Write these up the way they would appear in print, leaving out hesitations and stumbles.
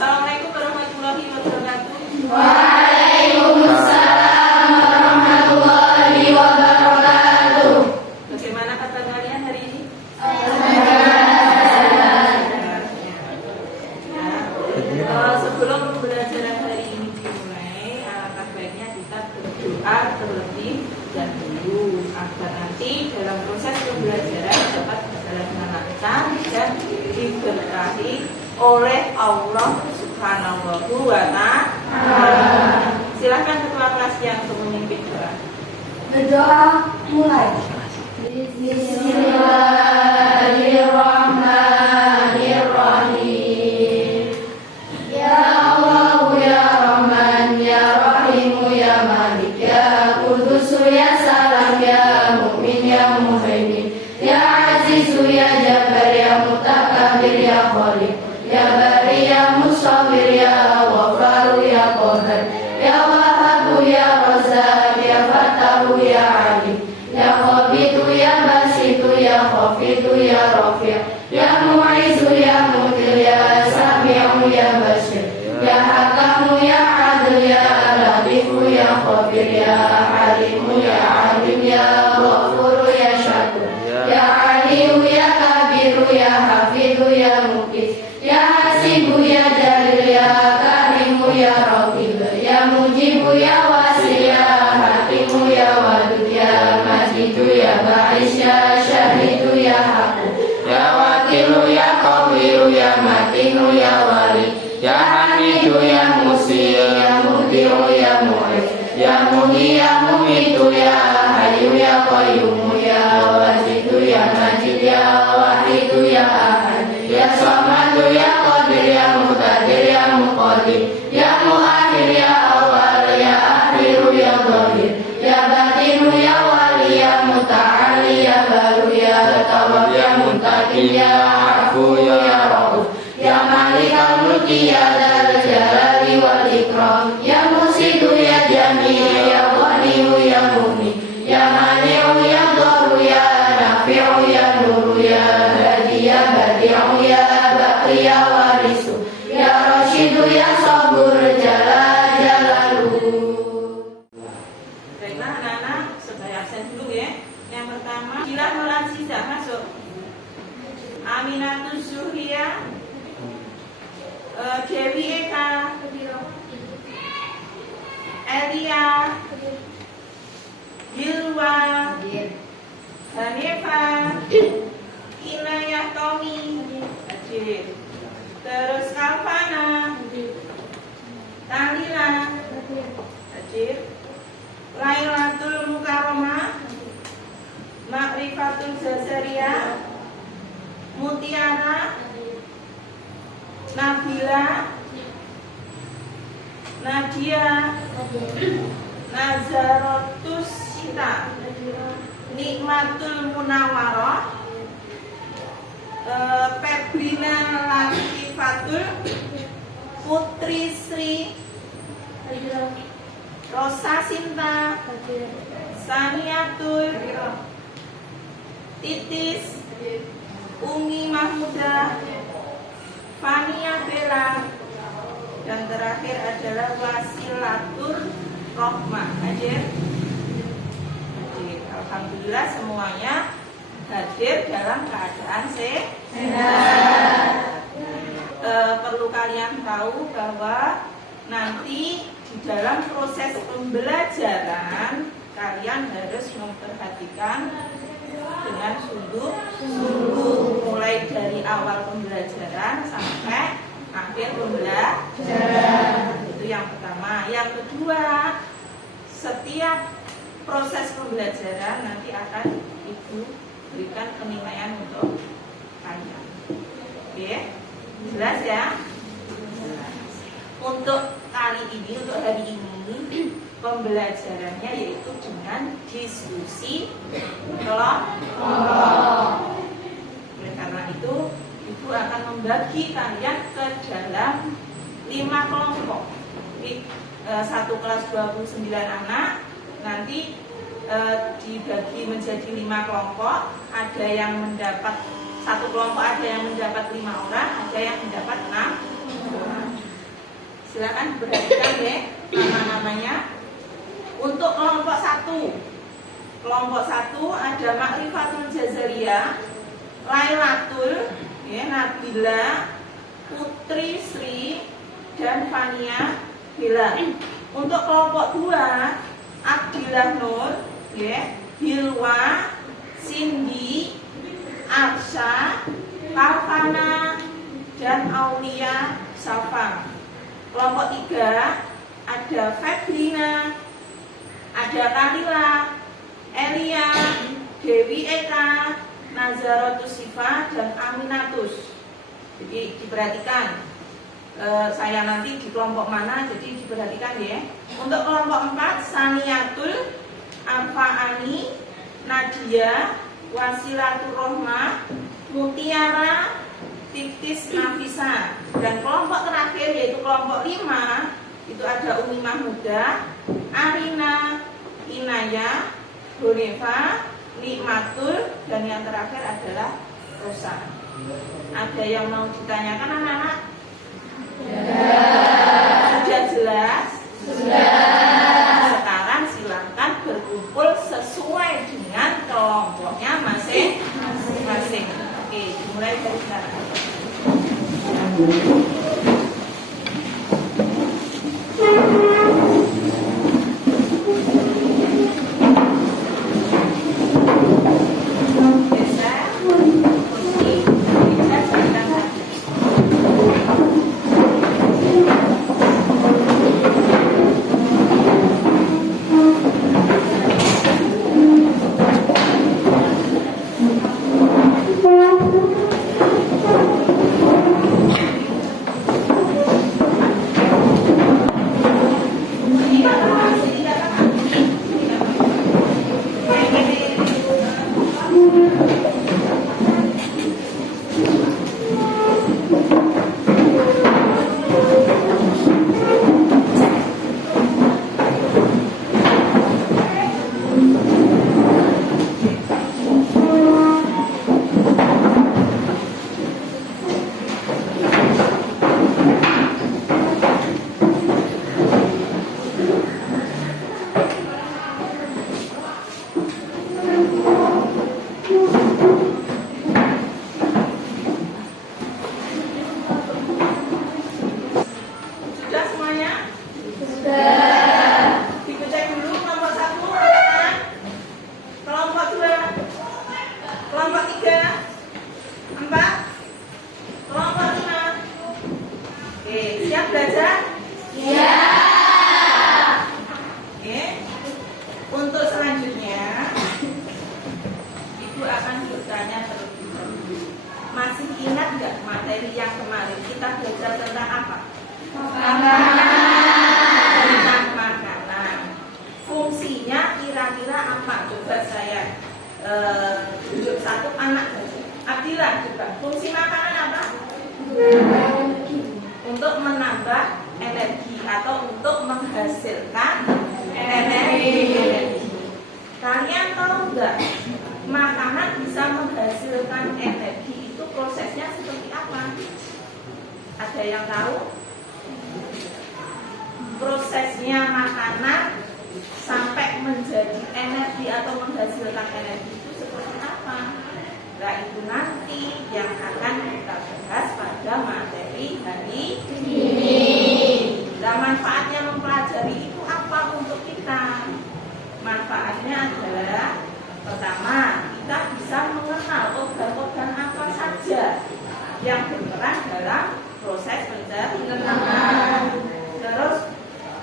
Assalamualaikum warahmatullahi wabarakatuh. Waalaikumsalam warahmatullahi wabarakatuh. Bagaimana kata kalian hari ini? Sebelum pembelajaran hari ini dimulai, alangkah baiknya kita berdoa terlebih dahulu agar nanti dalam proses pembelajaran dapat berjalan dengan lancar dan diberkahi oleh Allah Subhanahu wa Ta'ala. Silakan ketua kelas yang memimpin doa. Berdoa mulai. Bismillahirrahmanirrahim. Ya Allah ya Rahman ya Rahim ya Malik ya Qudus ya Salam ya Mu'min ya Muhaimin ya Aziz ya Jabbar ya Mutakabbir ya Khaliq ya Bari ya Musawwir ya Ghaffar ya Qahhar ya Wahhab ya Razzaq ya Fattah ya Alim ya Qabidu ya Basitu ya Khafidu ya Rafi' ya Mu'izzu ya Mudil ya Sami'u ya Basir ya Hakamu ya Adil ya Latifu ya Khabir ya Halimu ya Alim ya Ghafuru ya Syakur ya Aliyu ya Kabiru ya Hafidu ya Mukis ya Hasibu ya Jalil ya Karimu ya Raqib ya Mujibu ya Wasi ya Hakimu ya Wadud ya Majidu ya Ba'is ya Syahidu ya Haku ya Wakilu ya Qawiyu ya Matinu ya Wali ya Hamidu ya Musi ya Mudi'u ya Mu'iz ya Muhi ya Mumitu ya Hayyu ya Qayyumu ya Wajidu ya Majid ya Wahidu ya Ahad ya Samadu ya Qadir ya Muqtadir ya Muqaddim ya Muakhir ya Awal ya Akhiru ya Zahir ya Batinu ya Wali ya Muta'ali ya Baru ya Tawwab ya Muntaqim ya Afu ya Rauf ya Malikal Mulki ya Dzal Jalali wal Ikram ya Musidu ya Jami ya Ghaniyu ya Mughni ya Mani'u ya Dharu ya Nafi'u ya Nuru ya Hadi ya Badi'u ya Baqi ya Warisu ya Rashidu ya Sabur Jalal Jalalu. Baiklah anak-anak, supaya absen dulu ya. Yang pertama, Gila Nolan Siza masuk. Aminatus Zuhriya, Dewi Eka, Elia, Yilwa, Hanifa, Inayah Tommy, hadir. Terus Kalpana, Talila, hadir. Lailatul Mukarramah, Ma'rifatul Zazaria, Mutiara, Nabila, Nadia, Nazarotus Sita, Nikmatul Munawarah, Febrina Latifatul, Putri Sri, Rosa Sinta, Saniatul, Titis, Umi Mahmuda, Fania Bella, dan terakhir adalah Wasilatur Rohmah. Hadir. Alhamdulillah semuanya hadir dalam keadaan sehat. Perlu kalian tahu bahwa nanti di dalam proses pembelajaran kalian harus memperhatikan dengan sungguh-sungguh mulai dari awal pembelajaran sampai akhir pembelajaran. Itu yang pertama. Yang kedua, setiap proses pembelajaran nanti akan Ibu berikan penilaian untuk kalian. Oke? Jelas ya? Untuk kali ini, untuk hari ini pembelajarannya yaitu dengan diskusi kelompok. Oleh karena itu, Ibu akan membagi kalian ke dalam 5 kelompok. Jadi, satu kelas 29 anak nanti dibagi menjadi 5 kelompok. Ada yang mendapat satu kelompok, ada yang mendapat 5 orang, ada yang mendapat 6 orang. Silakan perhatikan ya nama-namanya. Untuk kelompok 1. Kelompok 1 ada Ma'rifatul Jazariyah, Lailatul, ya, Nabila, Putri Sri, dan Fania Bella. Untuk kelompok 2 Abdillah Nur, ya, Hilwa, Cindy, Arsha, Kalfana, dan Aulia Safa. Kelompok 3 ada Febrina, ada Kalila, Elia, Dewi Eka, Nazaratus Sifa, dan Aminatus. Jadi diperhatikan saya nanti di kelompok mana, jadi diperhatikan ya. Untuk kelompok 4 Saniatul, Arfaani, Nadia, Wasilatul Rohmah, Mutiara, Titis Nafisa. Dan kelompok terakhir yaitu kelompok 5 itu ada Umi Mahmuda, Arina, Inaya, Hunefa, Nikmatul, dan yang terakhir adalah Rosa. Ada yang mau ditanyakan anak-anak? Sudah jelas? Sudah. Sekarang silakan berkumpul sesuai dengan kelompoknya masing-masing. Oke, mulai dari sekarang. Untuk menambah energi atau untuk menghasilkan energi. Kalian tahu nggak, makanan bisa menghasilkan energi itu prosesnya seperti apa? Ada yang tahu? Prosesnya makanan sampai menjadi energi atau menghasilkan energi itu seperti apa? Nah, itu nanti yang akan kita bahas pada materi hari ini. Nah, manfaatnya mempelajari itu apa untuk kita? Manfaatnya adalah pertama, kita bisa mengenal organ-organ apa saja yang berperan dalam proses pencernaan. Terus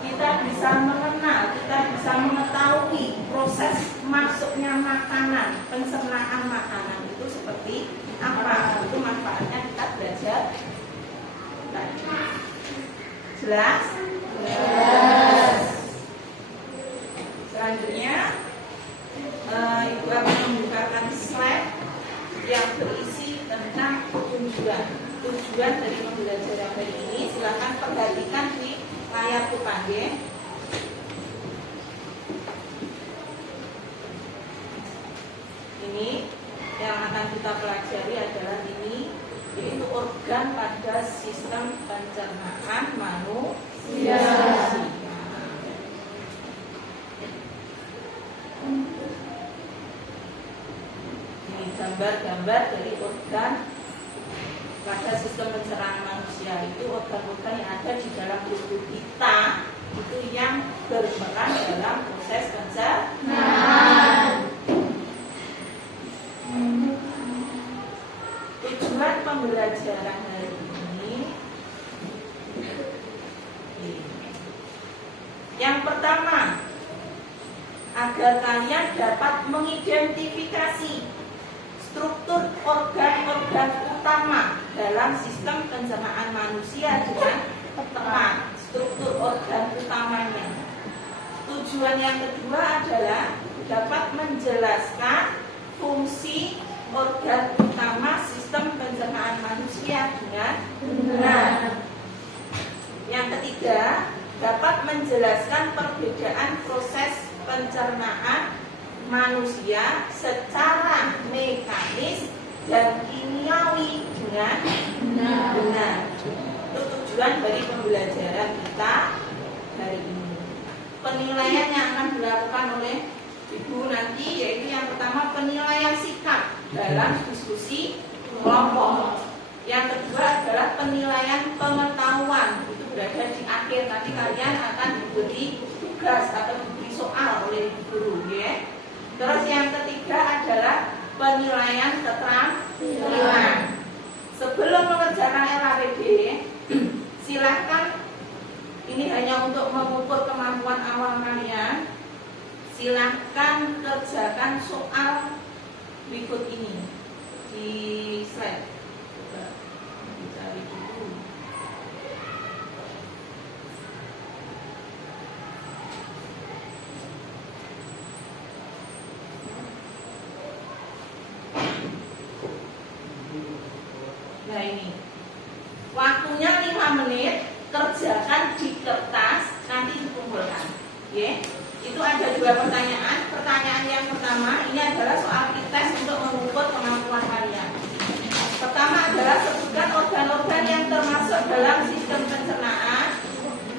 kita bisa mengenal, kita bisa mengetahui proses masuknya makanan, pencernaan makanan itu seperti apa. Itu manfaatnya kita belajar tadi. Jelas? Jelas. Selanjutnya Ibu akan membukakan slide yang berisi tentang tujuan dari pembelajaran hari ini. Silakan perhatikan di layar depan ya. Ini yang akan kita pelajari adalah ini, yaitu organ pada sistem pencernaan manusia. Ini gambar-gambar dari organ pada sistem pencernaan manusia. Itu organ-organ yang ada di dalam tubuh kita itu yang berperan dalam proses pencernaan. Tujuan pembelajaran hari ini, yang pertama, agar kalian dapat mengidentifikasi struktur organ-organ utama dalam sistem pencernaan manusia dengan tepat. Struktur organ utamanya. Tujuan yang kedua adalah dapat menjelaskan fungsi organ utama sistem pencernaan manusia dengan benar. Yang ketiga, dapat menjelaskan perbedaan proses pencernaan manusia secara mekanis dan kimiawi dengan benar. Itu tujuan dari pembelajaran kita hari ini. Penilaian yang akan dilakukan oleh Ibu nanti yaitu yang pertama penilaian sikap dalam diskusi kelompok. Yang kedua adalah penilaian pengetahuan, itu berada di akhir. Nanti kalian akan diberi tugas atau diberi soal oleh guru, ya. Terus yang ketiga adalah penilaian keterampilan. Sebelum mengerjakan LAPD, silahkan, ini hanya untuk mengukur kemampuan awal kalian. Silahkan kerjakan soal berikut ini di slide. Coba dicari dulu. Nah ini, waktunya 5 menit, kerjakan di kertas, nanti dikumpulkan. Ya. Itu ada 2 pertanyaan. Pertanyaan yang pertama ini adalah soal tes untuk mengukur kemampuan kalian. Pertama adalah sebutkan organ-organ yang termasuk dalam sistem pencernaan.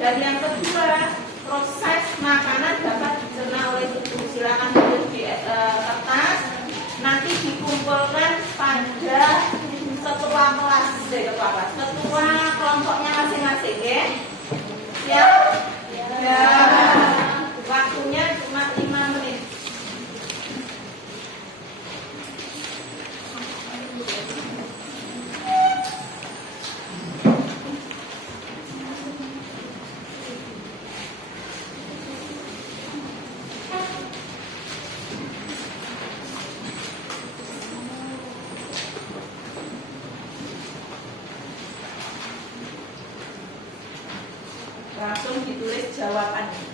Dan yang kedua, proses makanan dapat dicerna oleh tubuh. Silakan tulis di kertas. Nanti dikumpulkan pada ketua kelas, ketua kelompoknya masing-masing, ya. Siap? Ya. Waktunya cuma 5 menit. Langsung ditulis jawabannya.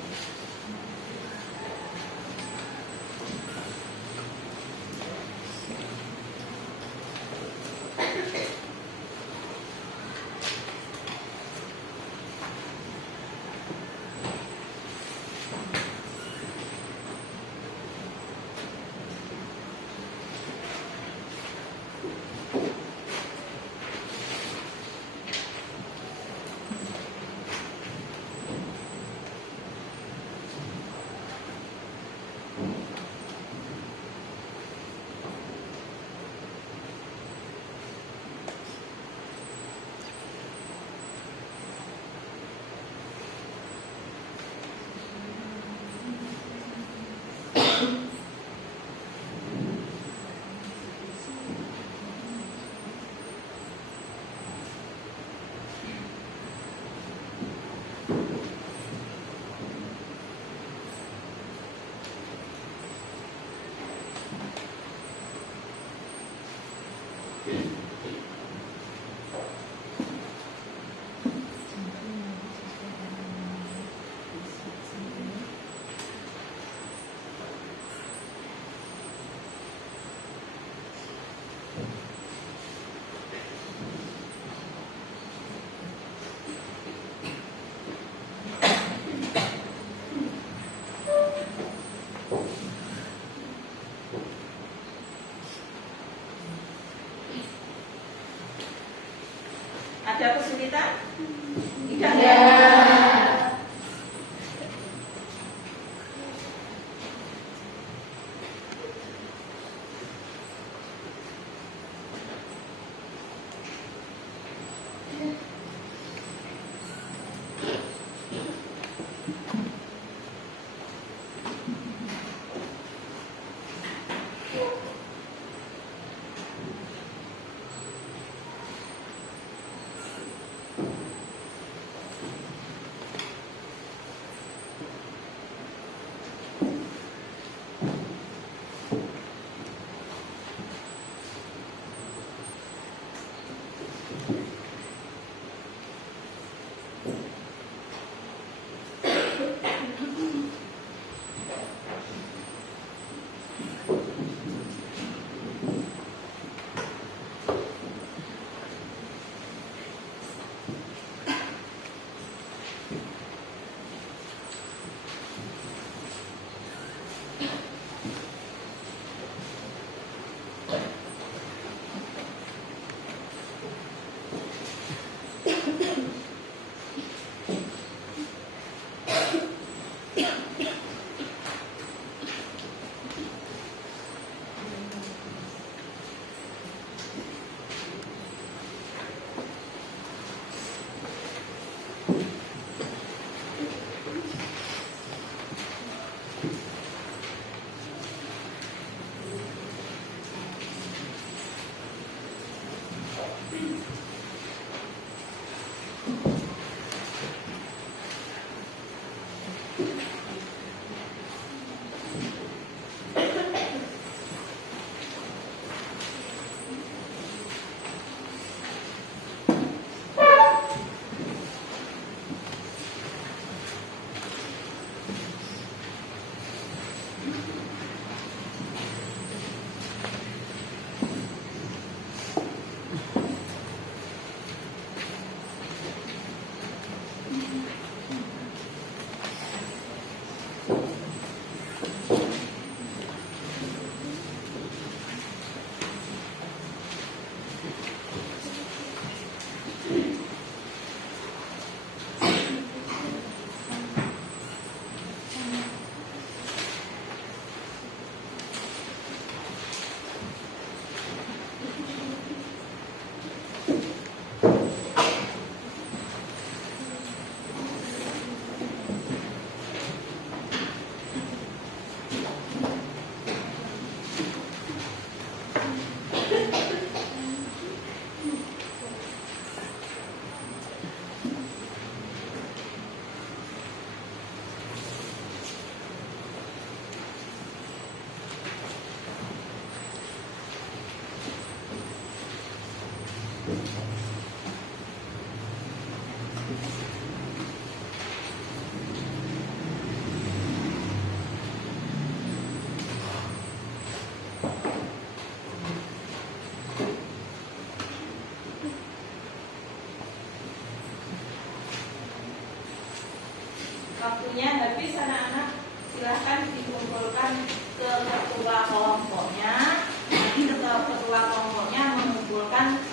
Waktunya habis anak-anak, silahkan dikumpulkan ke ketua kelompoknya. Nanti ketua kelompoknya mengumpulkan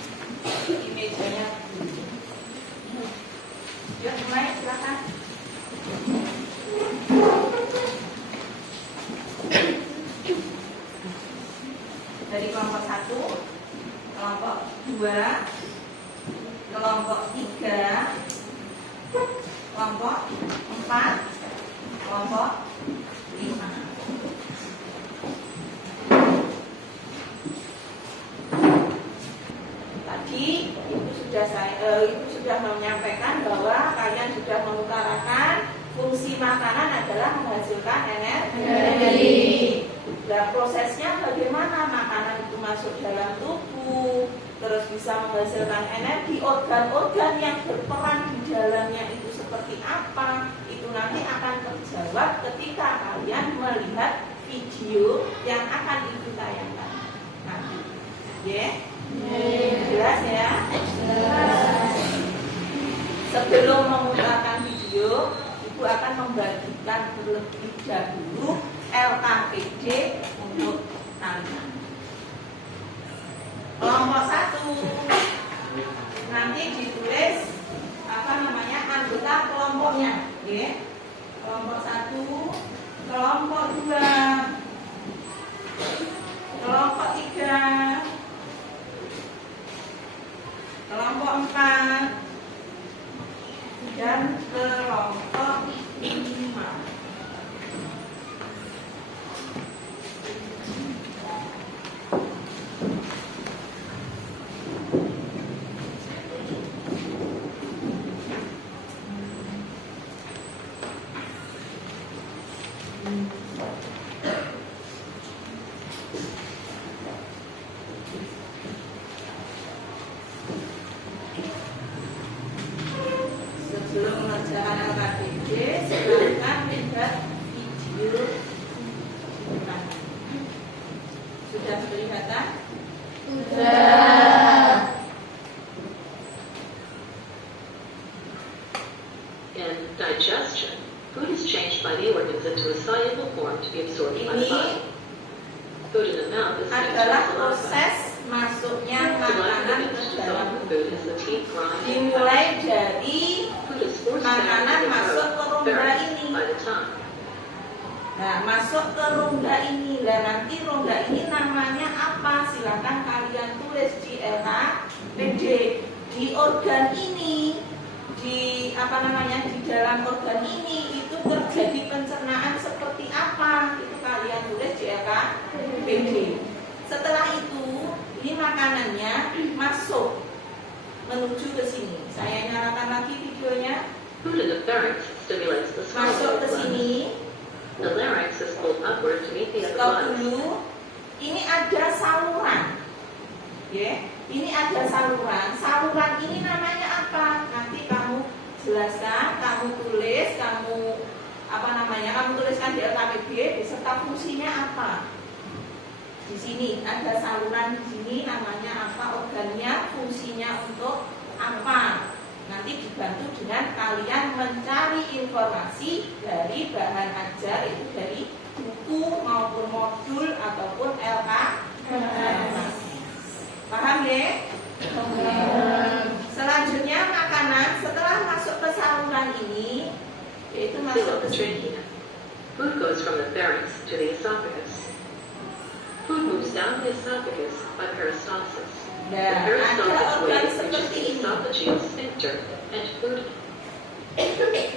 di mejanya. Yuk mulai, silahkan. Dari kelompok 1, kelompok 2, kelompok 3, kelompok 4, kelompok 5. Tadi ibu sudah menyampaikan bahwa kalian sudah mengutarakan fungsi makanan adalah menghasilkan energi. Dan prosesnya bagaimana makanan itu masuk dalam tubuh, terus bisa menghasilkan energi, organ-organ yang berperan di dalamnya itu seperti apa, itu nanti akan terjawab ketika kalian melihat video yang akan ibu tayangkan nanti. Jelas ya? Sebelum memutarkan video, ibu akan membagikan terlebih dahulu LKPD untuk kalian. Kelompok 1 nanti ditulis anggota kelompoknya, kelompok 1, kelompok 2, kelompok 3, kelompok 4, dan kelompok 5. Sebelum mengerjakan LKPD, silakan lihat video. Sudah kelihatan? Sudah. In digestion, food is changed by the organs into a soluble form to be absorbed by the body. Food in the mouth is Adalah proses masuknya makanan ke dalam tubuh. Dimulai dari makanan masuk ke rongga ini. Nah, masuk ke rongga ini. Dan nanti rongga ini namanya apa? Silakan kalian tulis di LKPD. Di organ ini, di dalam organ ini itu terjadi pencernaan seperti apa? Itu kalian tulis di LKPD. Setelah itu, ini makanannya masuk menuju ke sini. Saya nyalakan lagi videonya. Food in the pharynx stimulates the swallow Masuk ke glands. sini. The larynx is pulled upward to meet the upper Stop glands. dulu. Ini ada saluran. Ini ada saluran. Saluran ini namanya apa? Nanti kamu jelaskan, kamu tulis, kamu tuliskan di LKPD beserta fungsinya apa. Di sini ada saluran, di sini namanya apa, organnya, fungsinya untuk apa. Nanti dibantu dengan kalian mencari informasi dari bahan ajar, itu dari buku maupun modul ataupun LKPD. Paham ya? Selanjutnya makanan setelah masuk ke saluran ini, yaitu masuk ke sini. Food goes from the pharynx to the esophagus. Food moves down the esophagus by peristalsis. The Ada peristalsis organ way seperti reaches the ini. esophageal sphincter and food.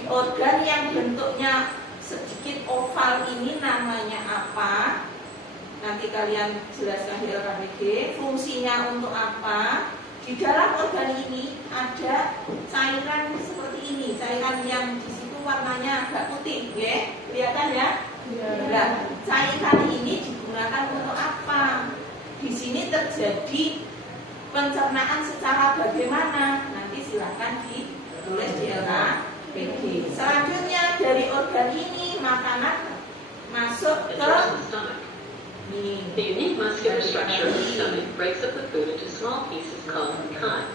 Organ yang bentuknya sedikit oval ini namanya apa? Nanti kalian jelaskan di LKPD. Fungsinya untuk apa? Di dalam organ ini ada cairan seperti ini, cairan yang di situ warnanya agak putih, kelihatan ya? Nah, cairan ini digunakan untuk apa? Di sini terjadi pencernaan secara bagaimana? Nanti silakan ditulis di LKPD. Selanjutnya dari organ ini makanan masuk It ke goes to the stomach. ini. The unique muscular structure of the stomach breaks up the food into small pieces called chyme.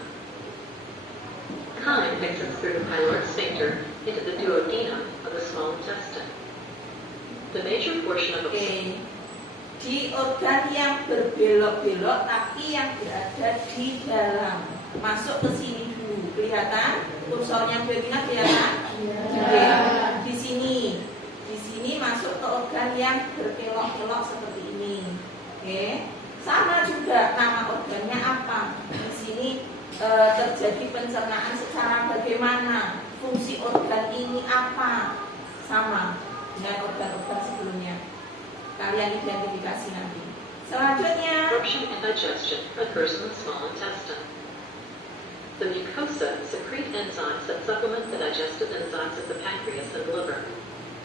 Chyme exits through the pyloric sphincter into the duodenum of the the small intestine. The major portion of Oke. Di organ yang berbelok-belok tapi yang berada di dalam. Masuk ke sini dulu. Kelihatan? Kursornya Berina kelihatan? Oke. Di sini. Di sini masuk ke organ yang berkelok-kelok seperti ini. Oke. Sama juga nama organnya apa? Di sini terjadi pencernaan secara bagaimana? Fungsi organ ini apa? Sama dengan organ-organ sebelumnya. Kalian identifikasi nanti. Selanjutnya, absorption and digestion occurs in the small intestine. The mucosa secrete enzymes that supplement the digestive enzymes of the pancreas and liver.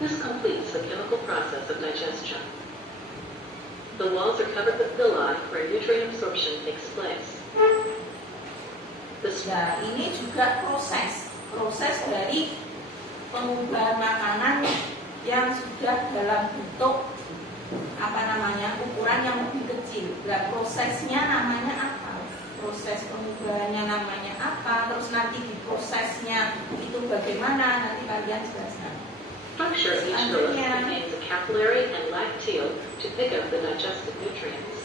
This completes the chemical process of digestion. The walls are covered with villi where nutrient absorption takes place. nah ini juga proses dari pengubahan makanan yang sudah dalam bentuk ukuran yang lebih kecil. Nah, prosesnya namanya apa? Proses pengubahannya namanya apa? Terus nanti di prosesnya itu bagaimana? Nanti kalian jelaskan. Structure of each hilus contains a capillary and lacteal to pick up the digested nutrients.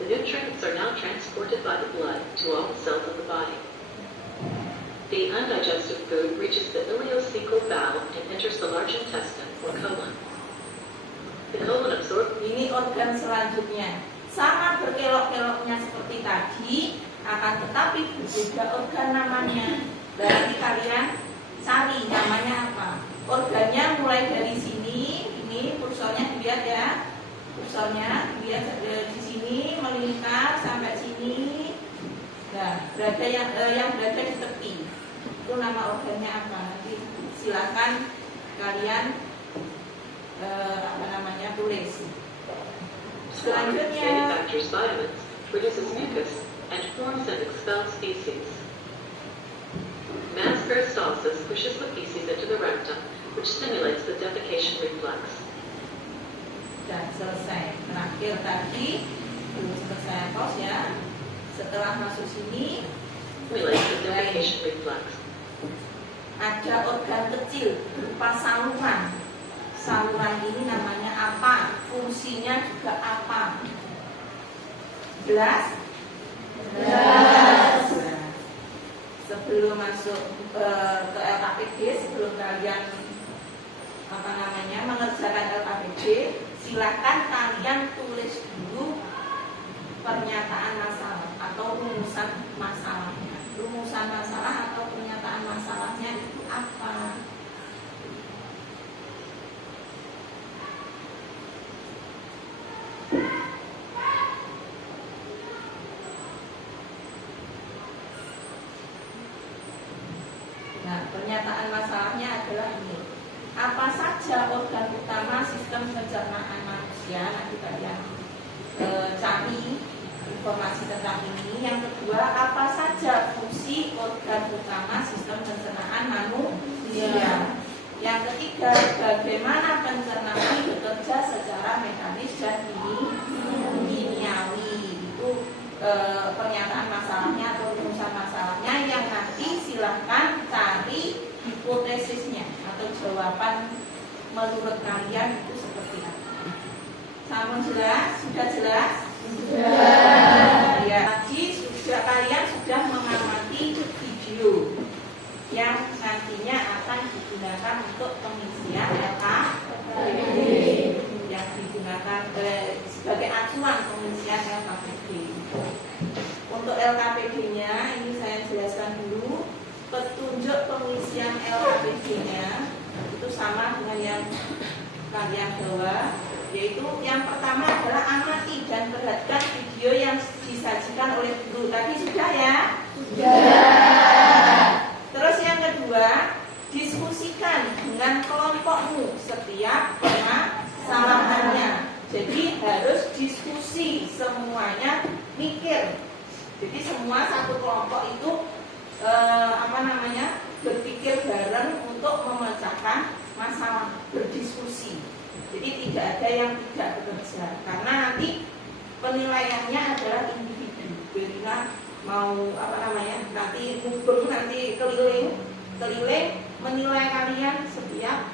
The nutrients are now transported by the blood to all the cells of the body. The undigested food reaches the ileocecal valve and enters the large intestine or colon. The colon absorbs. Ini organ selanjutnya. Sama berkelok-keloknya seperti tadi, akan tetapi berbeda organ namanya. Berarti kalian cari namanya apa? Organnya mulai dari sini, ini kursornya dilihat ya. Kursornya dilihat di sini melingkar sampai sini. Nah, berada yang berada di tepi. Itu nama organnya apa? Nanti silakan kalian tulis. Selanjutnya, manufactures vitamins, produces mucus, and forms and expels feces. Mass peristalsis pushes the feces into the rectum, which stimulates the defecation reflex. dan selesai. Terakhir tadi belum selesai pos ya. Setelah masuk sini, Stimulates the defecation reflex. ada organ kecil berupa saluran. Saluran ini namanya apa? Fungsinya juga apa? Jelas? Jelas. Sebelum masuk ke LKPD, sebelum kalian mengerjakan LKPD, silakan kalian tulis dulu pernyataan masalah atau rumusan masalahnya. Rumusan masalah atau pernyataan masalahnya itu apa? Nah, pernyataan masalahnya adalah ini. Apa saja organ utama sistem pencernaan manusia? Nanti kalian cari informasi tentang ini. Yang kedua, apa saja fungsi organ utama sistem pencernaan manusia? Yang ketiga, bagaimana pencernaan bekerja secara mekanis dan kimiawi? Itu pernyataan masalahnya atau rumusan masalahnya yang nanti silahkan cari hipotesisnya atau jawaban menurut kalian itu seperti apa. Sama jelas? Sudah jelas? Sudah. Ya, tadi kalian sudah mengamati video yang nantinya akan digunakan untuk pengisian LKPD, yang digunakan sebagai acuan pengisian LKPD. Untuk LKPD-nya ini saya jelaskan dulu. Petunjuk pengisian LKPD-nya itu sama dengan yang kalian bawa, yaitu yang pertama adalah amati dan perhatikan video yang disajikan oleh guru. Tadi sudah ya? Sudah. Terus yang kedua, diskusikan dengan kelompokmu setiap permasalahannya. Jadi harus diskusi, semuanya mikir. Jadi semua satu kelompok itu berpikir bareng untuk memecahkan masalah, berdiskusi. Jadi tidak ada yang tidak bekerja, karena nanti penilaiannya adalah individu. Berina mau nanti mubeng, nanti keliling, keliling menilai kalian setiap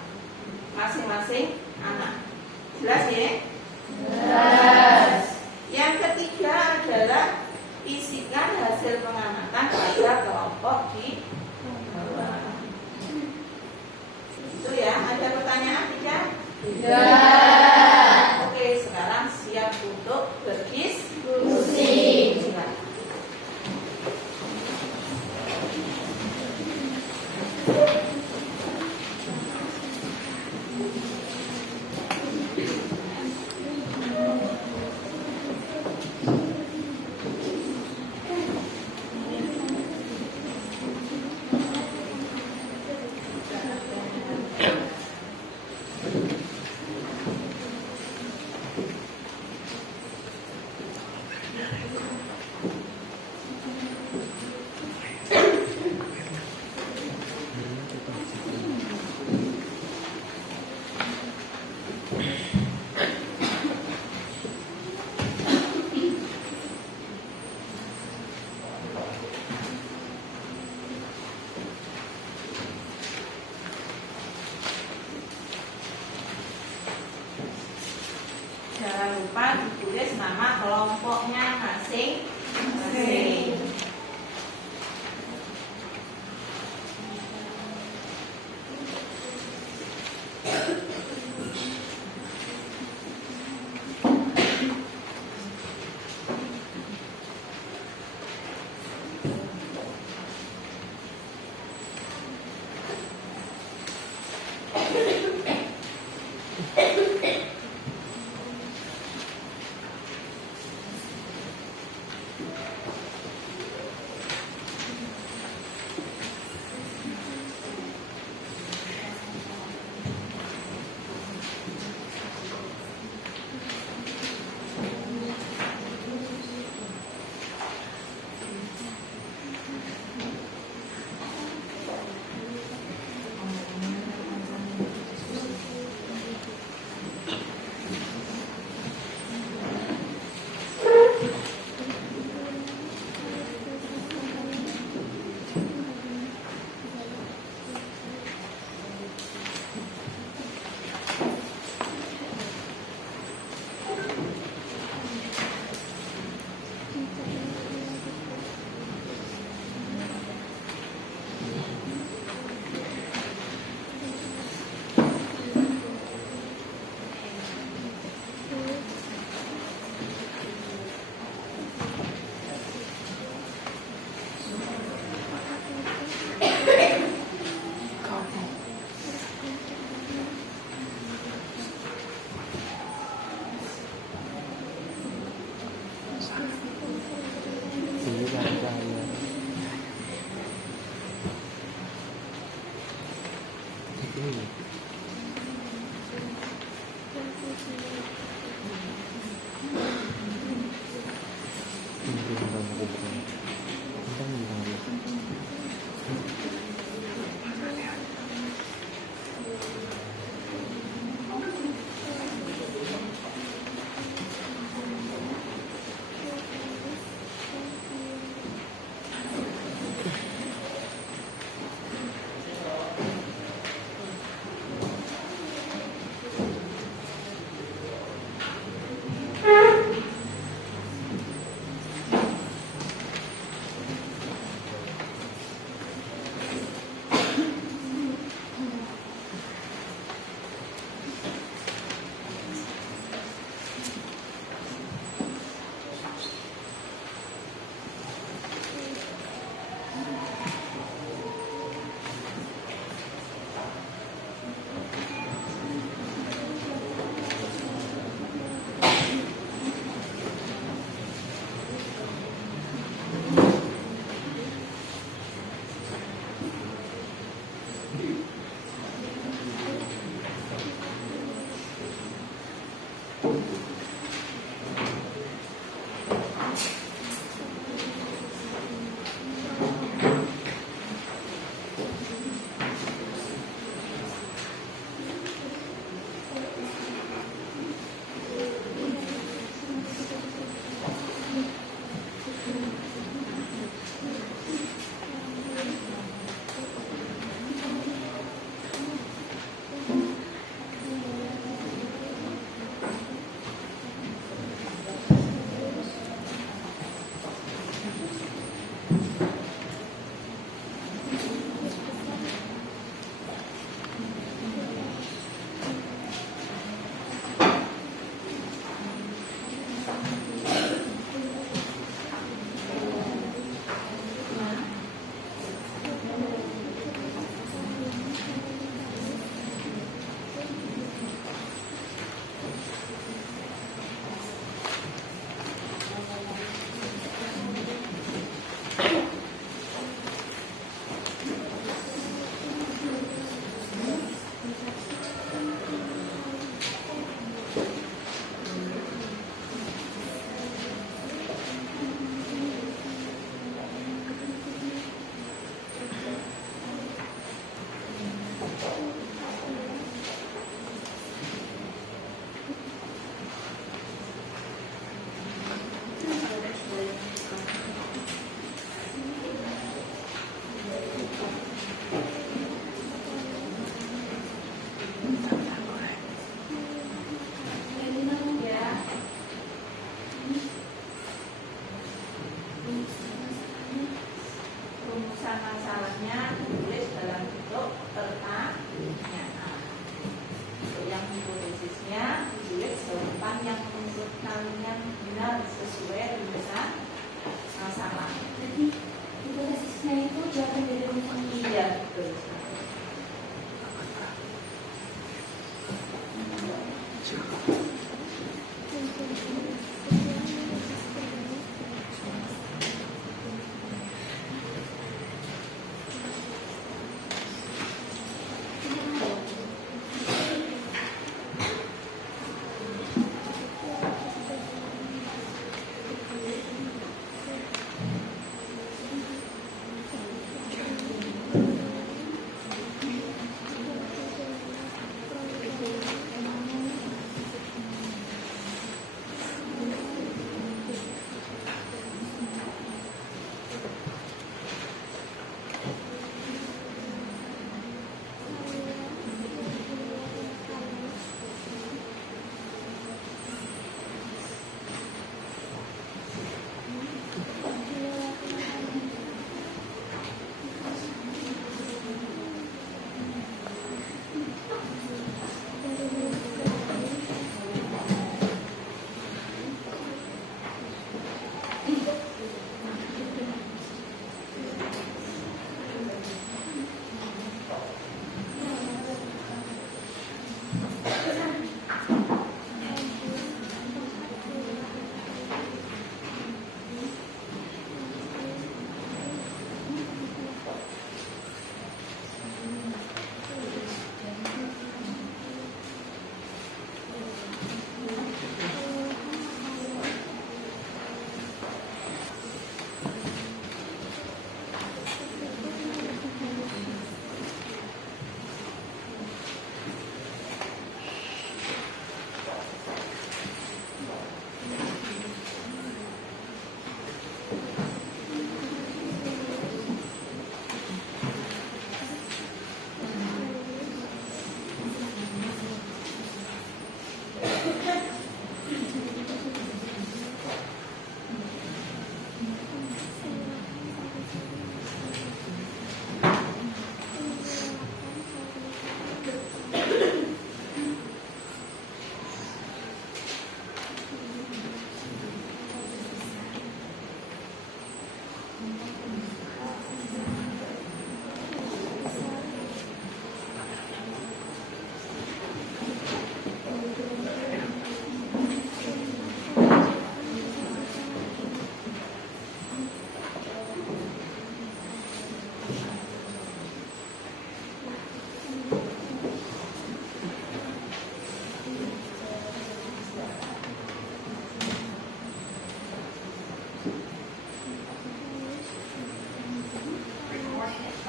masing-masing anak. Jelas ya? Jelas. Yang ketiga adalah isikan hasil pengamatan pada kelompok di bawah. Itu ya, ada pertanyaan tidak? Tidak. Oke, sekarang siap untuk berdiskusi. Silakan. Jangan lupa ditulis nama kelompoknya masing-masing.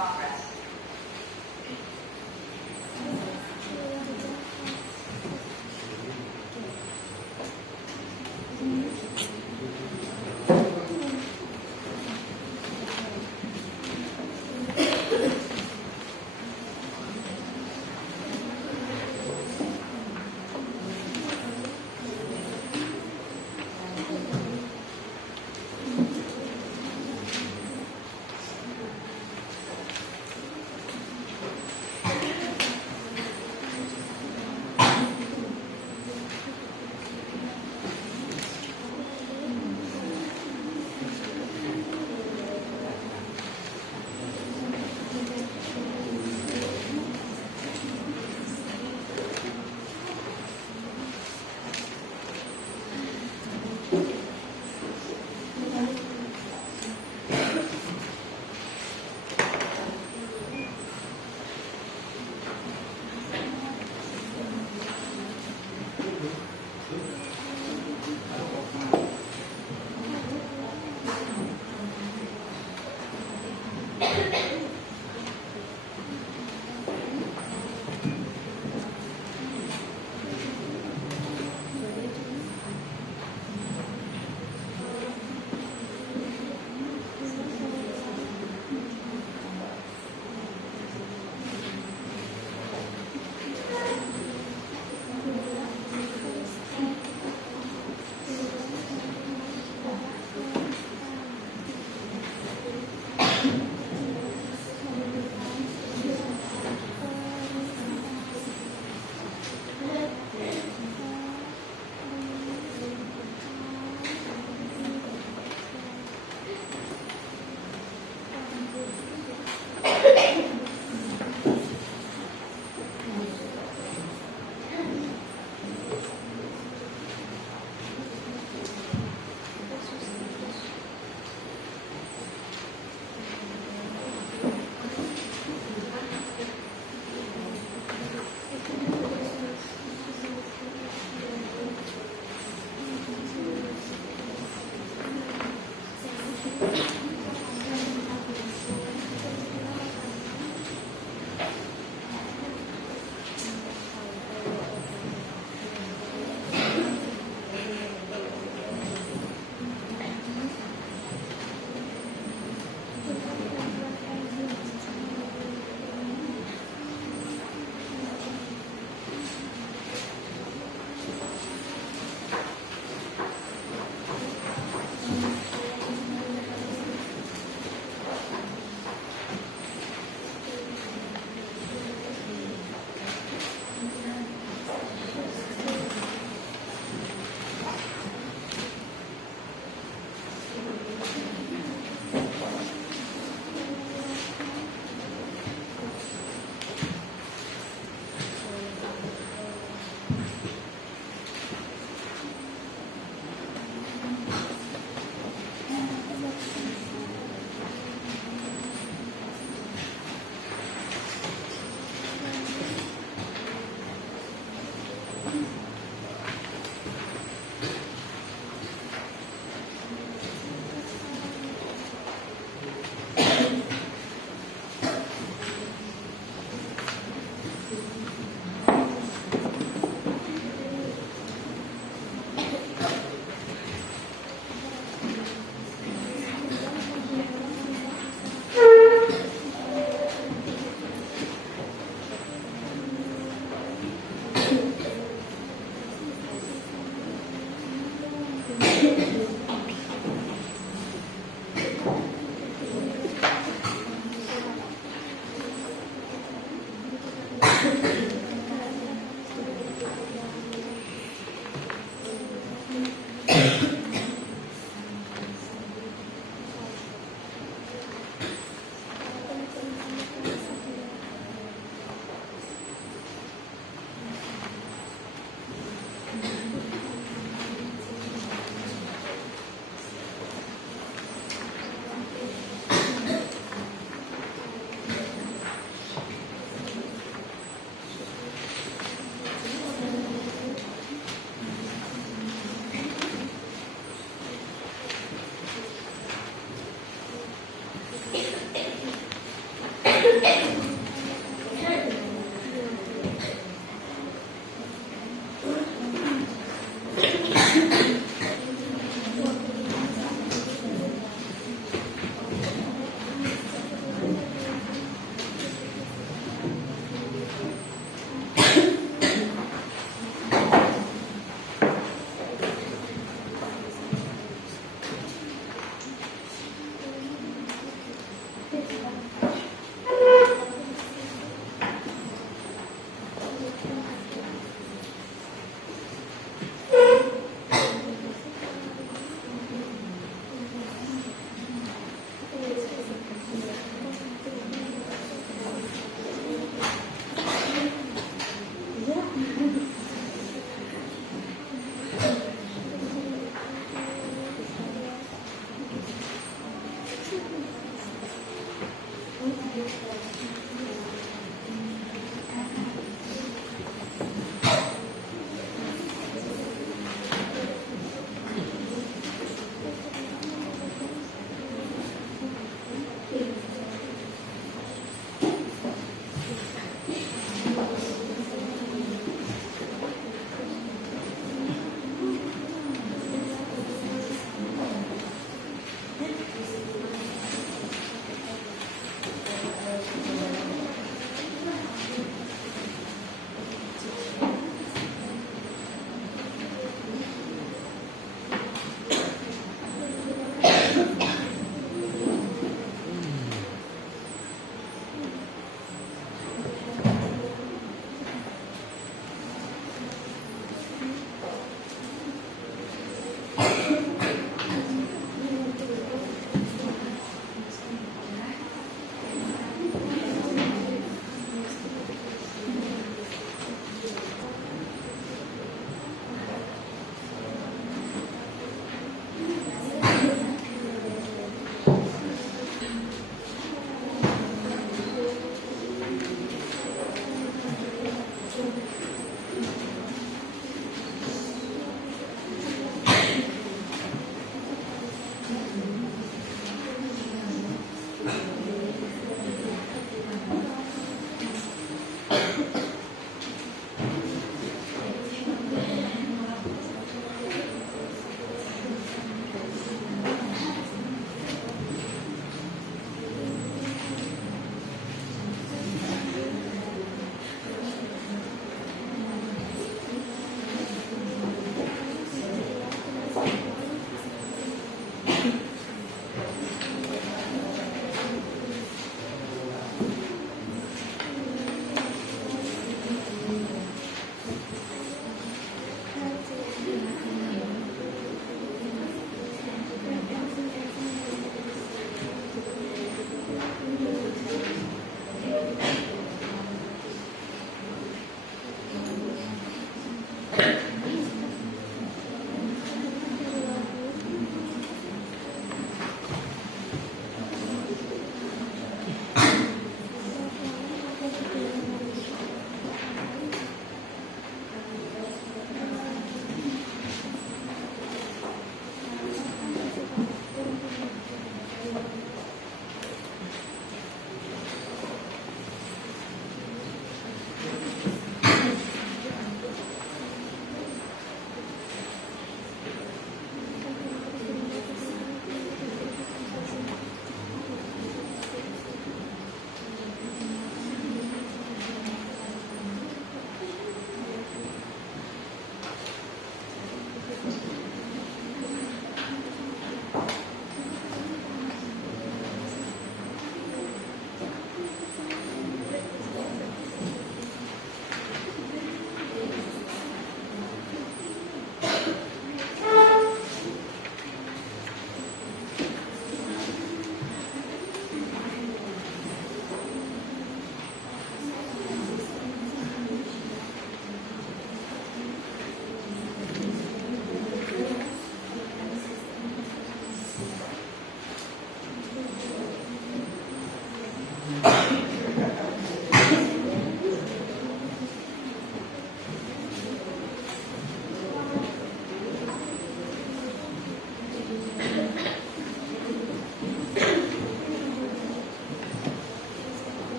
progress.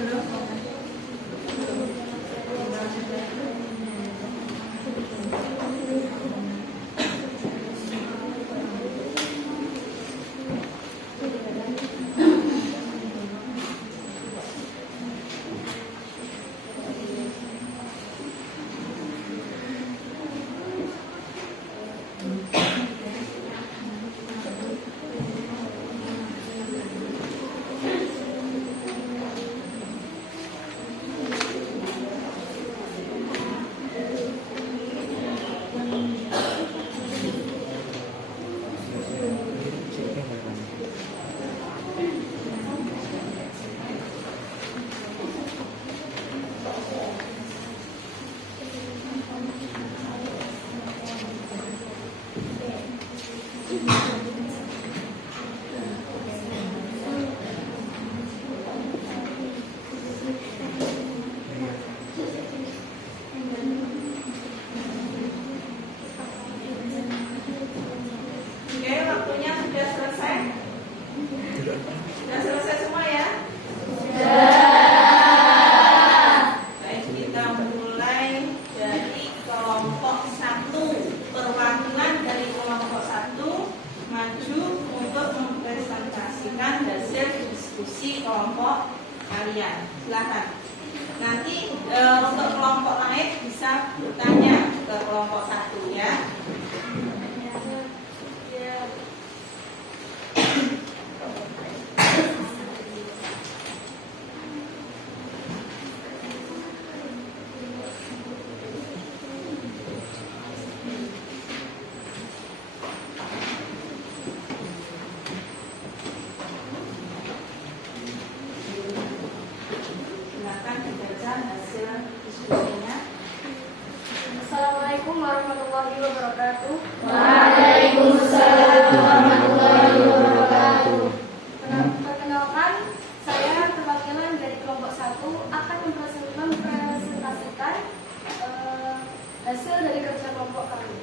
belum? Oke, waktunya sudah selesai. Sudah selesai semua ya? Baik, kita mulai dari kelompok 1. Perwakilan dari kelompok 1 maju untuk mempresentasikan hasil diskusi kelompok kalian. Silakan. Nanti untuk kelompok lain bisa bertanya ke kelompok 1 ya. Silakan dibaca hasil diskusinya. Assalamualaikum warahmatullahi wabarakatuh. Waalaikumsalam warahmatullahi wabarakatuh. Perkenalkan, saya perwakilan dari kelompok 1 akan mempresentasikan hasil dari kerja kelompok kami.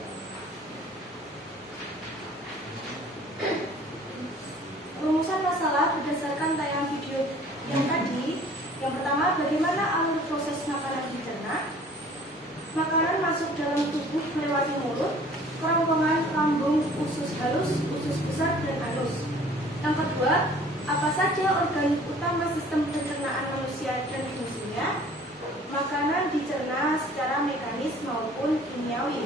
Rumusan masalah berdasarkan tayangan video yang tadi. Yang pertama, bagaimana alur proses makanan dicerna? Makanan masuk dalam tubuh melewati mulut, kerongkongan, lambung, usus halus, usus besar, dan anus. Yang kedua, apa saja organ utama sistem pencernaan manusia dan fungsinya? Makanan dicerna secara mekanis maupun kimiawi.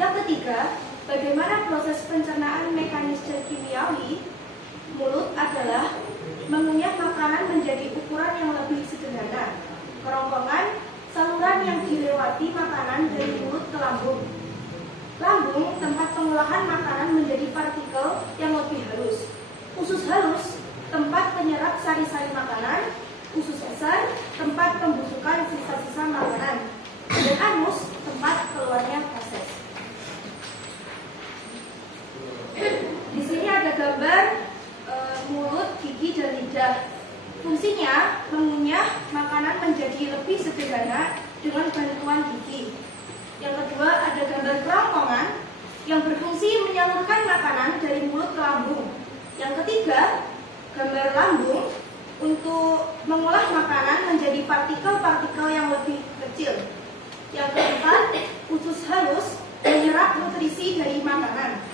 Yang ketiga, bagaimana proses pencernaan mekanis dan kimiawi? Mulut adalah mengunyah makanan menjadi ukuran yang lebih sederhana. Kerongkongan, saluran yang dilewati makanan dari mulut ke lambung. Lambung, tempat pengolahan makanan menjadi partikel yang lebih halus. Usus halus, tempat penyerap sari-sari makanan. Usus besar, tempat pembusukan sisa-sisa makanan. Dan anus, tempat keluarnya feses. Di sini ada gambar mulut, gigi, dan lidah. Fungsinya mengunyah makanan menjadi lebih sederhana dengan bantuan gigi. Yang kedua, ada gambar kerongkongan yang berfungsi menyalurkan makanan dari mulut ke lambung. Yang ketiga, gambar lambung untuk mengolah makanan menjadi partikel-partikel yang lebih kecil. Yang keempat, usus halus menyerap nutrisi dari makanan.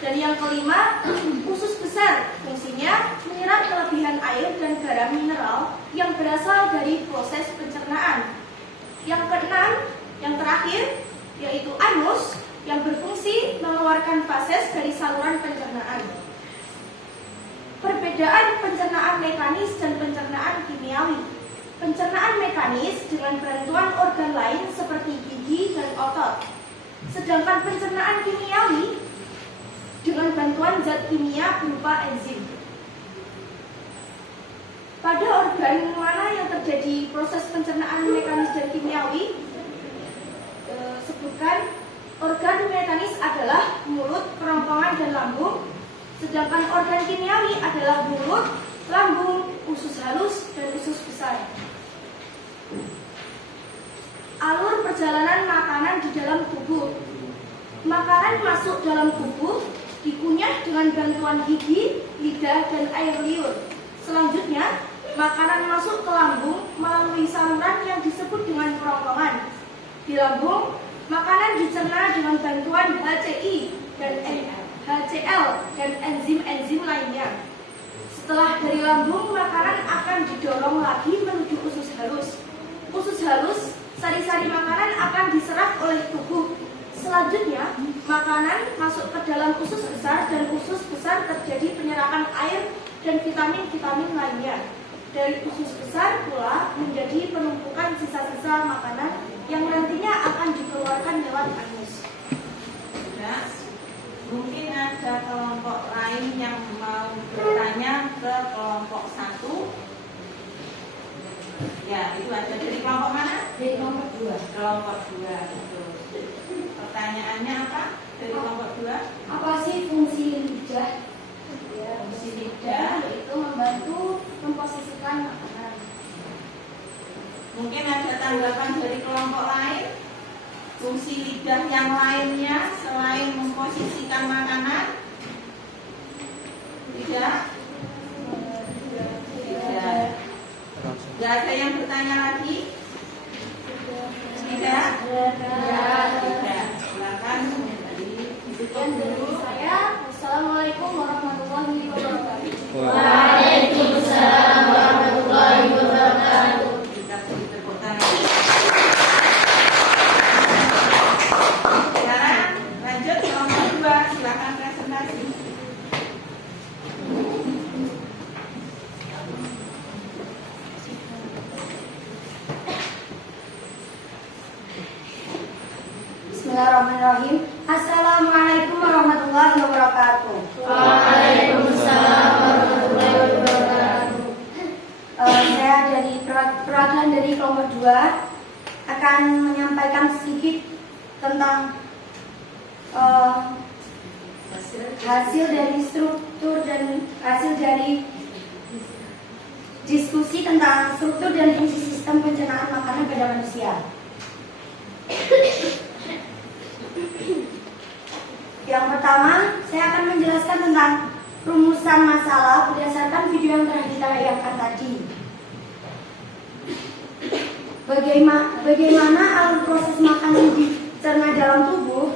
Dan yang kelima, usus besar, fungsinya menyerap kelebihan air dan garam mineral yang berasal dari proses pencernaan. Yang keenam, yang terakhir, yaitu anus yang berfungsi mengeluarkan fases dari saluran pencernaan. Perbedaan pencernaan mekanis dan pencernaan kimiawi. Pencernaan mekanis dengan bantuan organ lain seperti gigi dan otot. Sedangkan pencernaan kimiawi dengan bantuan zat kimia berupa enzim. Pada organ mana yang terjadi proses pencernaan mekanis dan kimiawi? Sebutkan. Organ mekanis adalah mulut, kerongkongan, dan lambung. Sedangkan organ kimiawi adalah mulut, lambung, usus halus, dan usus besar. Alur perjalanan makanan di dalam tubuh. Makanan masuk dalam tubuh dikunyah dengan bantuan gigi, lidah, dan air liur. Selanjutnya, makanan masuk ke lambung melalui saluran yang disebut dengan kerongkongan. Di lambung, makanan dicerna dengan bantuan HCI dan HCl dan enzim-enzim lainnya. Setelah dari lambung, makanan akan didorong lagi menuju usus halus. Usus halus, sari-sari makanan akan diserap oleh tubuh. Selanjutnya, makanan masuk ke dalam usus besar dan usus besar terjadi penyerapan air dan vitamin-vitamin lainnya. Dari usus besar pula menjadi penumpukan sisa-sisa makanan yang nantinya akan dikeluarkan lewat anus. Ya. Mungkin ada kelompok lain yang mau bertanya ke kelompok 1. Ya, itu ada dari kelompok mana? Dari kelompok 2. Kelompok 2. Betul. Pertanyaannya apa? Dari kelompok 2? Apa sih fungsi lidah? Ya, Fungsi lidah yaitu membantu memposisikan makanan. Mungkin ada tanggapan dari kelompok lain. Fungsi lidah yang lainnya selain memposisikan makanan? Tidak? Tidak. Tidak ada yang bertanya lagi? Tidak? Tidak. Silakan ditutup Sekian dari dulu. saya. Wassalamualaikum warahmatullahi wabarakatuh. Waalaikumsalam warahmatullahi wabarakatuh. Kita beri tepuk tangan. Sekarang lanjut kelompok 2. Silakan presentasi. Bismillahirrahmanirrahim. Assalamualaikum warahmatullahi wabarakatuh. Waalaikumsalam warahmatullahi wabarakatuh. Saya dari perwakilan dari kelompok 2 akan menyampaikan sedikit tentang hasil dari struktur dan hasil dari diskusi tentang struktur dan fungsi sistem pencernaan makanan pada manusia. Yang pertama, saya akan menjelaskan tentang rumusan masalah berdasarkan video yang telah ditayangkan tadi. Bagaimana alur proses makanan dicerna dalam tubuh?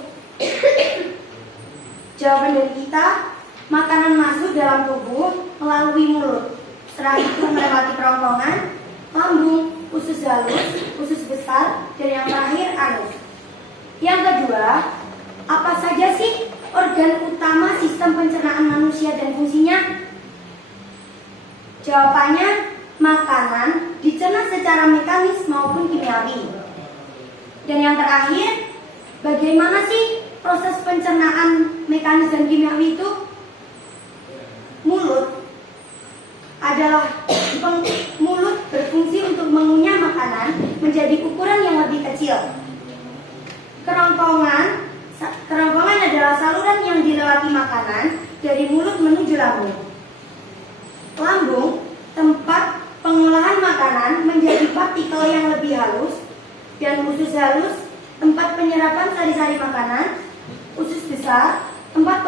Jawaban dari kita, makanan masuk dalam tubuh melalui mulut. Setelah itu melewati kerongkongan, lambung, usus halus, usus besar, dan yang terakhir anus. Yang kedua, apa saja sih organ utama sistem pencernaan manusia dan fungsinya? Jawabannya, makanan dicerna secara mekanis maupun kimiawi. Dan yang terakhir, bagaimana sih proses pencernaan mekanis dan kimiawi itu? Mulut berfungsi untuk mengunyah makanan menjadi ukuran yang lebih kecil. Kerongkongan adalah saluran yang dilewati makanan dari mulut menuju lambung. Lambung, tempat pengolahan makanan menjadi partikel yang lebih halus, dan usus halus, tempat penyerapan sari-sari makanan. Usus besar, tempat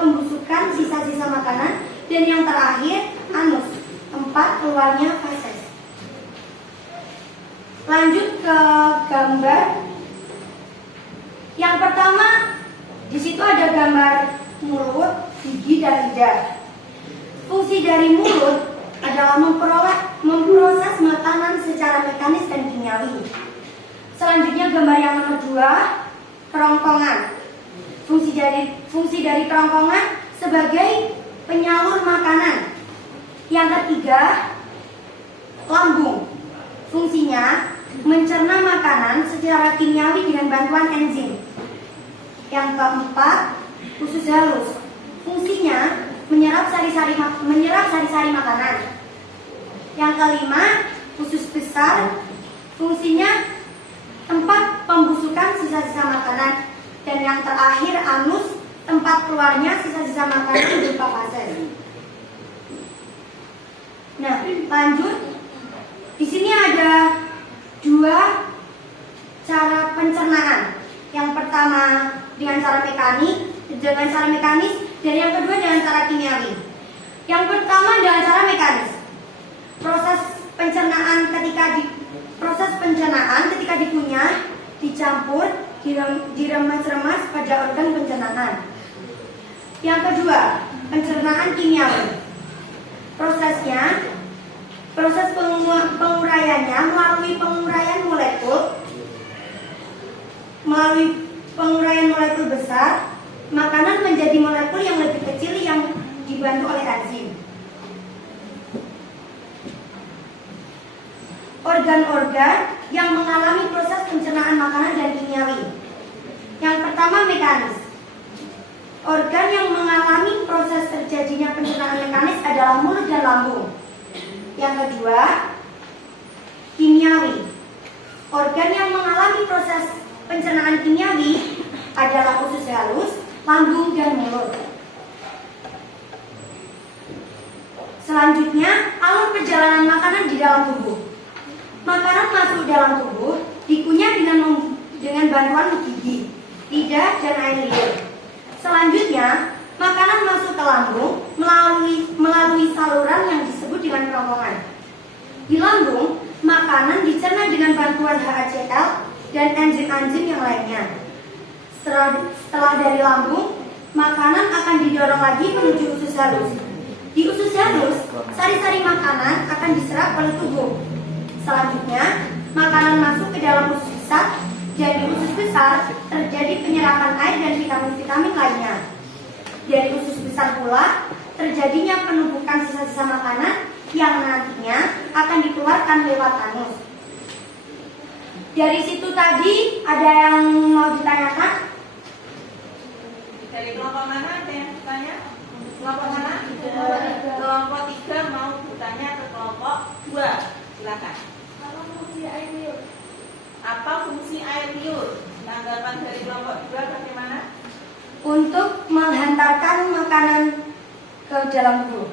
pembusukan sisa-sisa makanan, dan yang terakhir anus, tempat keluarnya feses. Lanjut ke gambar. Yang pertama, di situ ada gambar mulut, gigi, dan lidah. Fungsi dari mulut adalah memproses makanan secara mekanis dan kimiawi. Selanjutnya gambar yang nomor 2, kerongkongan. Fungsi dari kerongkongan sebagai penyalur makanan. Yang ketiga, lambung. Fungsinya mencerna makanan secara kimiawi dengan bantuan enzim. Yang keempat, usus halus. Fungsinya menyerap sari-sari makanan. Yang kelima, usus besar. Fungsinya tempat pembusukan sisa-sisa makanan. Dan yang terakhir, anus, tempat keluarnya sisa-sisa makanan berupa feses. Nah, lanjut. Di sini ada 2 cara pencernaan. Yang pertama dengan cara mekanis, dan yang kedua dengan cara kimiawi. Yang pertama dengan cara mekanis. pencernaan proses pencernaan ketika dikunyah, dicampur, diremas-remas pada organ pencernaan. Yang kedua, pencernaan kimiawi. Proses penguraiannya melalui penguraian molekul besar, makanan menjadi molekul yang lebih kecil yang dibantu oleh enzim. Organ-organ yang mengalami proses pencernaan makanan dan kimiawi. Yang pertama, mekanis. Organ yang mengalami proses terjadinya pencernaan mekanis adalah mulut dan lambung. Yang kedua, kimiawi. Organ yang mengalami proses pencernaan kimiawi adalah usus halus, lambung, dan mulut. Selanjutnya, alur perjalanan makanan di dalam tubuh. Makanan masuk dalam tubuh dikunyah dengan bantuan gigi, lidah, dan air liur. Selanjutnya, makanan masuk ke lambung melalui saluran yang disebut dengan kerongkongan. Di lambung, makanan dicerna dengan bantuan HCl dan enzim-enzim yang lainnya. Setelah dari lambung, makanan akan didorong lagi menuju usus halus. Di usus halus, sari-sari makanan akan diserap oleh tubuh. Selanjutnya, makanan masuk ke dalam usus besar, dan di usus besar terjadi penyerapan air dan vitamin-vitamin lainnya. Dari usus besar pula terjadinya penumpukan sisa-sisa makanan yang nantinya akan dikeluarkan lewat anus. Dari situ tadi ada yang mau ditanyakan? Dari kelompok mana ada yang bertanya? Kelompok mana? Kelompok 3 mau bertanya ke kelompok 2. Silakan. Apa fungsi air liur? Tanggapan dari kelompok 2 bagaimana? Untuk menghantarkan makanan ke dalam tubuh.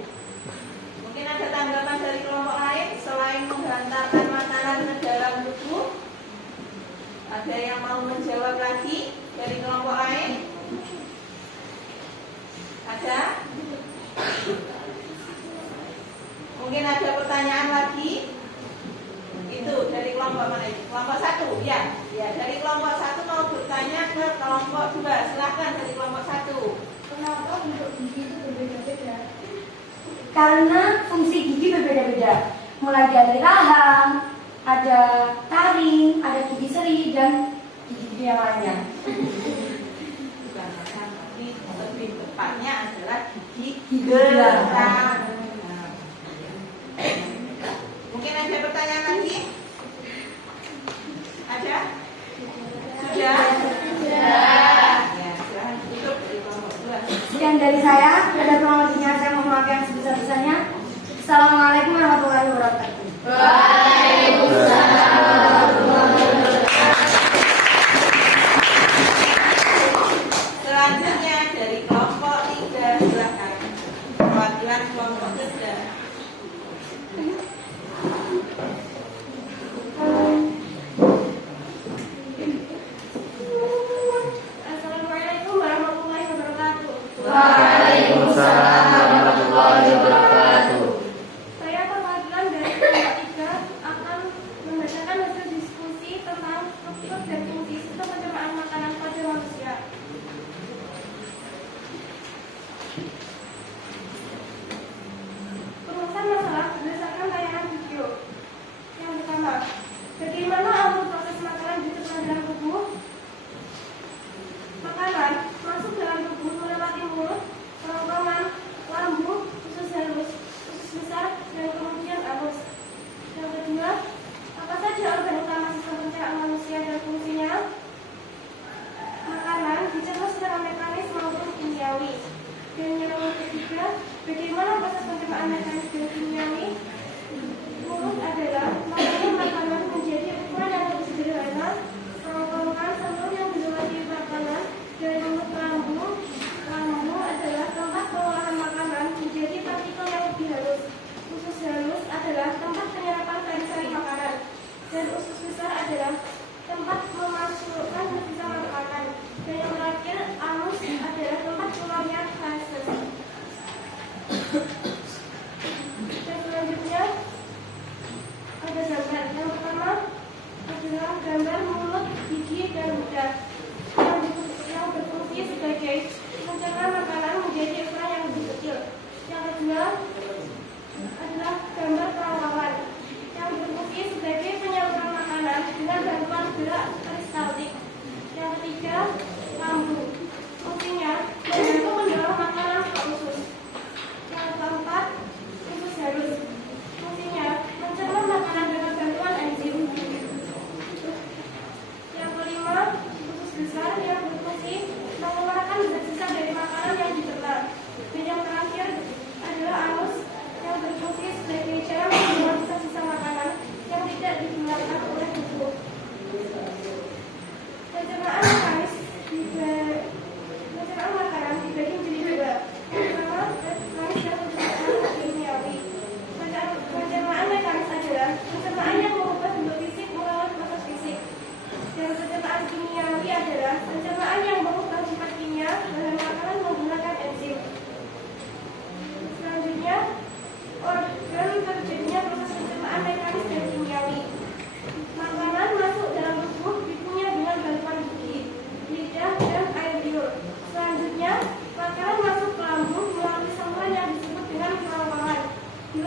Mungkin ada tanggapan dari kelompok lain selain menghantarkan makanan ke dalam tubuh? Ada yang mau menjawab lagi dari kelompok lain? Ada? Mungkin ada pertanyaan lagi? Itu dari kelompok mana itu? Kelompok 1, ya. Ya, dari kelompok 1 mau bertanya ke kelompok 2. Silahkan dari kelompok 1. Kenapa bentuk gigi itu berbeda-beda? Karena fungsi gigi berbeda-beda. Mulai dari rahang, ada taring, ada gigi seri, dan gigi-gigi yang lainnya. Bukan rahang, tapi lebih tepatnya adalah gigi geram. Mungkin ada pertanyaan lagi? Ada? Sudah? Sudah. Ya, silahkan tutup dari kelompok 2. Sekian dari saya. Ada kurang lebihnya saya mohon maaf yang sebesar-besarnya. Assalamualaikum warahmatullahi wabarakatuh. Selanjutnya dari kelompok 3, silahkan. Perwakilan kelompok 3. Assalamualaikum warahmatullahi wabarakatuh. Waalaikumsalam warahmatullahi wabarakatuh. Saya perwakilan dari kelompok 3 akan membacakan hasil diskusi tentang struktur dan fungsi sistem pencernaan makanan pada manusia. Rumusan masalah berdasarkan tayangan video. Yang pertama, bagaimana alur proses makanan dicerna dalam tubuh? Makanan masuk dalam tubuh melewati mulut, kerongkongan, lambung, usus halus, usus besar, dan kemudian anus. Yang kedua, apa saja organ utama sistem pencernaan manusia dan fungsinya? Makanan dicerna secara mekanis maupun kimiawi. Dan yang ketiga, bagaimana proses pencernaan mekanis dan kimiawi? Mulut adalah makanya makanan menjadi ukuran yang lebih sederhana, kerongkongan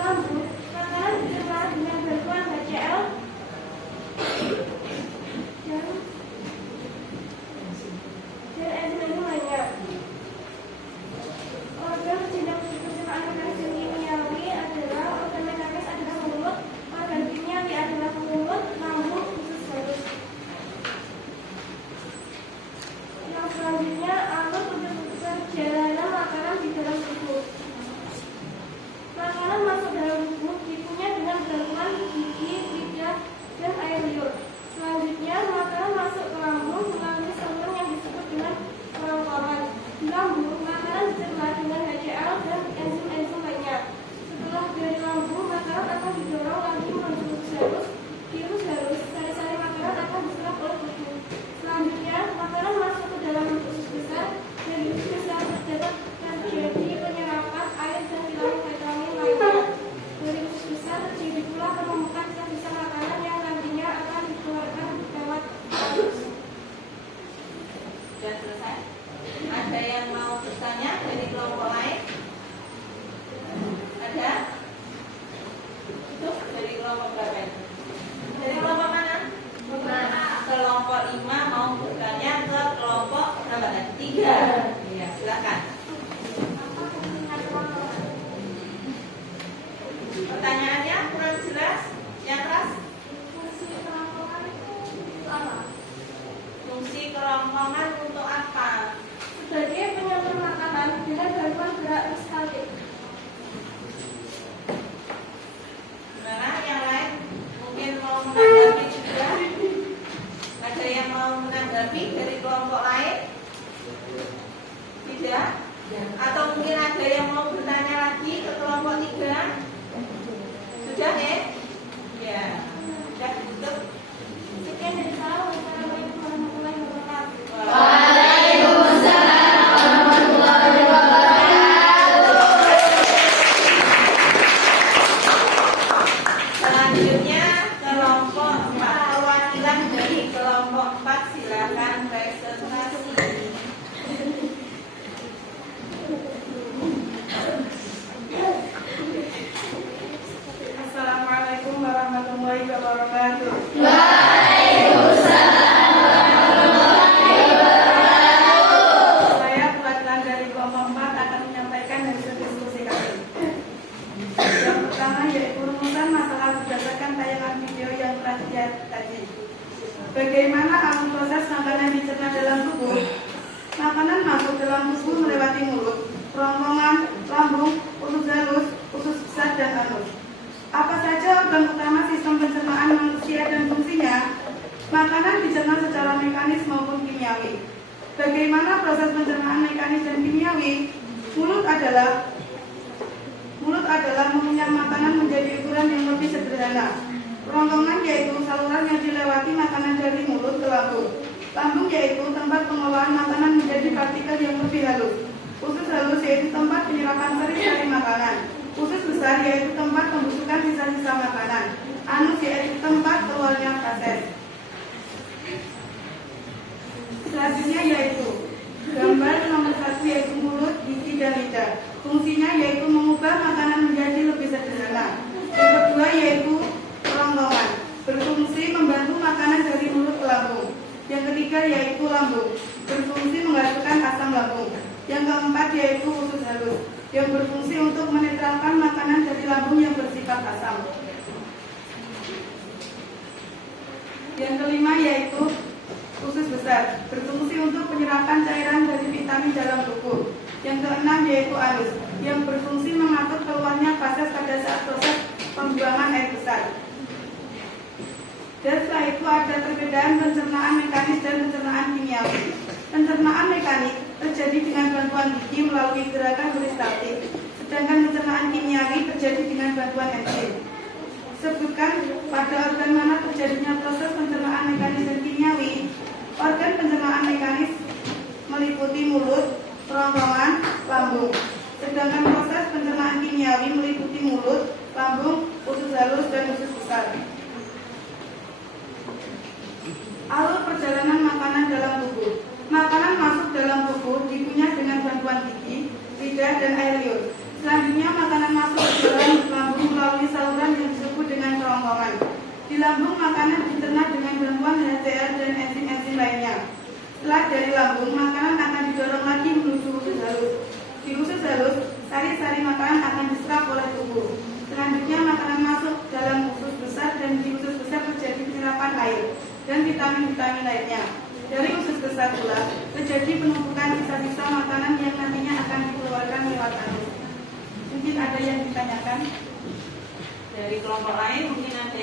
lambung, makanan dicerna dengan bantuan HCl dan enzim lainnya. Organ jenjang pencernaan mekanis dan kimiawi adalah organ mekanis adalah mulut, organ kimiawi adalah mulut, lambung, usus halus. Yang selanjutnya alur perjalanan makanan di dalam tubuh. Makanan masuk dalam tubuh dikunyah dengan bantuan gigi, lidah, dan air liur. Selanjutnya makanan masuk ke lambung melalui saluran yang disebut dengan kerongkongan. Di lambung, makanan dicerna dengan HCl dan enzim-enzim lainnya. Setelah dari lambung, makanan akan didorong lagi menuju usus halus. Di usus halus, sari-sari makanan akan diserap oleh tubuh. Selanjutnya, makanan masuk ke dalam usus besar. Dari usus besar terdapat terjadi penyerapan air dan vitamin lainnya. Dari usus besar terjadi pula penumpukan sisa-sisa makanan yang nantinya akan dikeluarkan lewat halus. Sudah selesai? Ada yang mau bertanya dari kelompok lain? Ada? Itu dari kelompok berapa? Dari kelompok mana? Kelompok 5 mau bertanya ke kelompok berapa tadi? 3. Iya, silakan. Pertanyaannya kurang jelas? Yang keras? Fungsi kerongkongan itu apa? Fungsi kerongkongan untuk apa? Sebagai penyalur makanan dengan bantuan gerak ristaltik. Gimana? Yang lain mungkin mau menanggapi juga? Ada yang mau menanggapi dari kelompok lain? Tidak? Atau mungkin ada yang mau bertanya lagi ke kelompok 3? Sudah ya? Ya, sudah ditutup. Sekian dari saya. Wassalamualaikum warahmatullahi wabarakatuh. Waalaikumsalam warahmatullahi wabarakatuh. Selanjutnya kelompok 4, perwakilan dari kelompok 4 silakan presentasi. Assalamualaikum warahmatullahi wabarakatuh. Waalaikumsalam warahmatullahi wabarakatuh. Saya perwakilan dari kelompok 4 akan menyampaikan hasil diskusi kami. Yang pertama yaitu rumusan masalah berdasarkan tayangan video yang telah dilihat tadi. Bagaimana alur proses makanan dicerna dalam tubuh? Makanan masuk dalam tubuh melewati mulut, kerongkongan, lambung, usus halus, usus besar, dan anus. Apa saja organ utama sistem pencernaan manusia dan fungsinya? Makanan dicerna secara mekanis maupun kimiawi. Bagaimana proses pencernaan mekanis dan kimiawi? Mulut adalah mengunyah makanan menjadi ukuran yang lebih sederhana. Kerongkongan yaitu saluran yang dilewati makanan dari mulut ke lambung. Lambung yaitu tempat pengolahan makanan menjadi partikel yang lebih halus. Usus halus yaitu tempat penyerapan sari-sari makanan. Usus besar yaitu tempat pembusukan sisa-sisa makanan. Anus yaitu tempat keluarnya feses. Selanjutnya yaitu gambar nomor 1 yaitu mulut, gigi, dan lidah. Fungsinya yaitu mengubah makanan menjadi lebih sederhana. Yang kedua yaitu kerongkongan, berfungsi membantu makanan dari mulut ke lambung. Yang ketiga yaitu lambung, berfungsi menghasilkan asam lambung. Yang keempat yaitu usus halus, yang berfungsi untuk menetralkan makanan dari lambung yang bersifat asam. Yang kelima yaitu usus besar, berfungsi untuk penyerapan cairan dari vitamin dalam tubuh. Yang keenam yaitu anus, yang berfungsi mengatur keluarnya fases pada saat proses pembuangan air besar. Dan setelah itu ada perbedaan pencernaan mekanis dan pencernaan kimiawi. Pencernaan mekanik terjadi dengan bantuan gigi melalui gerakan peristaltik, sedangkan pencernaan kimiawi terjadi dengan bantuan enzim. Sebutkan pada organ mana terjadinya proses pencernaan mekanis dan kimiawi. Organ pencernaan mekanis meliputi mulut, kerongkongan, lambung. Sedangkan proses pencernaan kimiawi meliputi mulut, lambung, usus halus, dan usus besar. Alur perjalanan makanan dalam tubuh. Makanan masuk dalam tubuh dikunyah dengan bantuan gigi, lidah, dan air liur. Selanjutnya makanan masuk ke dalam lambung lambung, makanan dicerna dengan bantuan HCl dan enzim-enzim lainnya. Setelah dari lambung, makanan akan didorong lagi menuju usus halus. Di usus halus, sari-sari makanan akan diserap oleh tubuh. Selanjutnya makanan masuk dalam usus besar dan di usus besar terjadi penyerapan air dan vitamin-vitamin lainnya. Dari usus besar pula terjadi penumpukan sisa-sisa makanan yang nantinya akan dikeluarkan lewat anus. Mungkin ada yang ditanyakan? Dari kelompok lain mungkin ada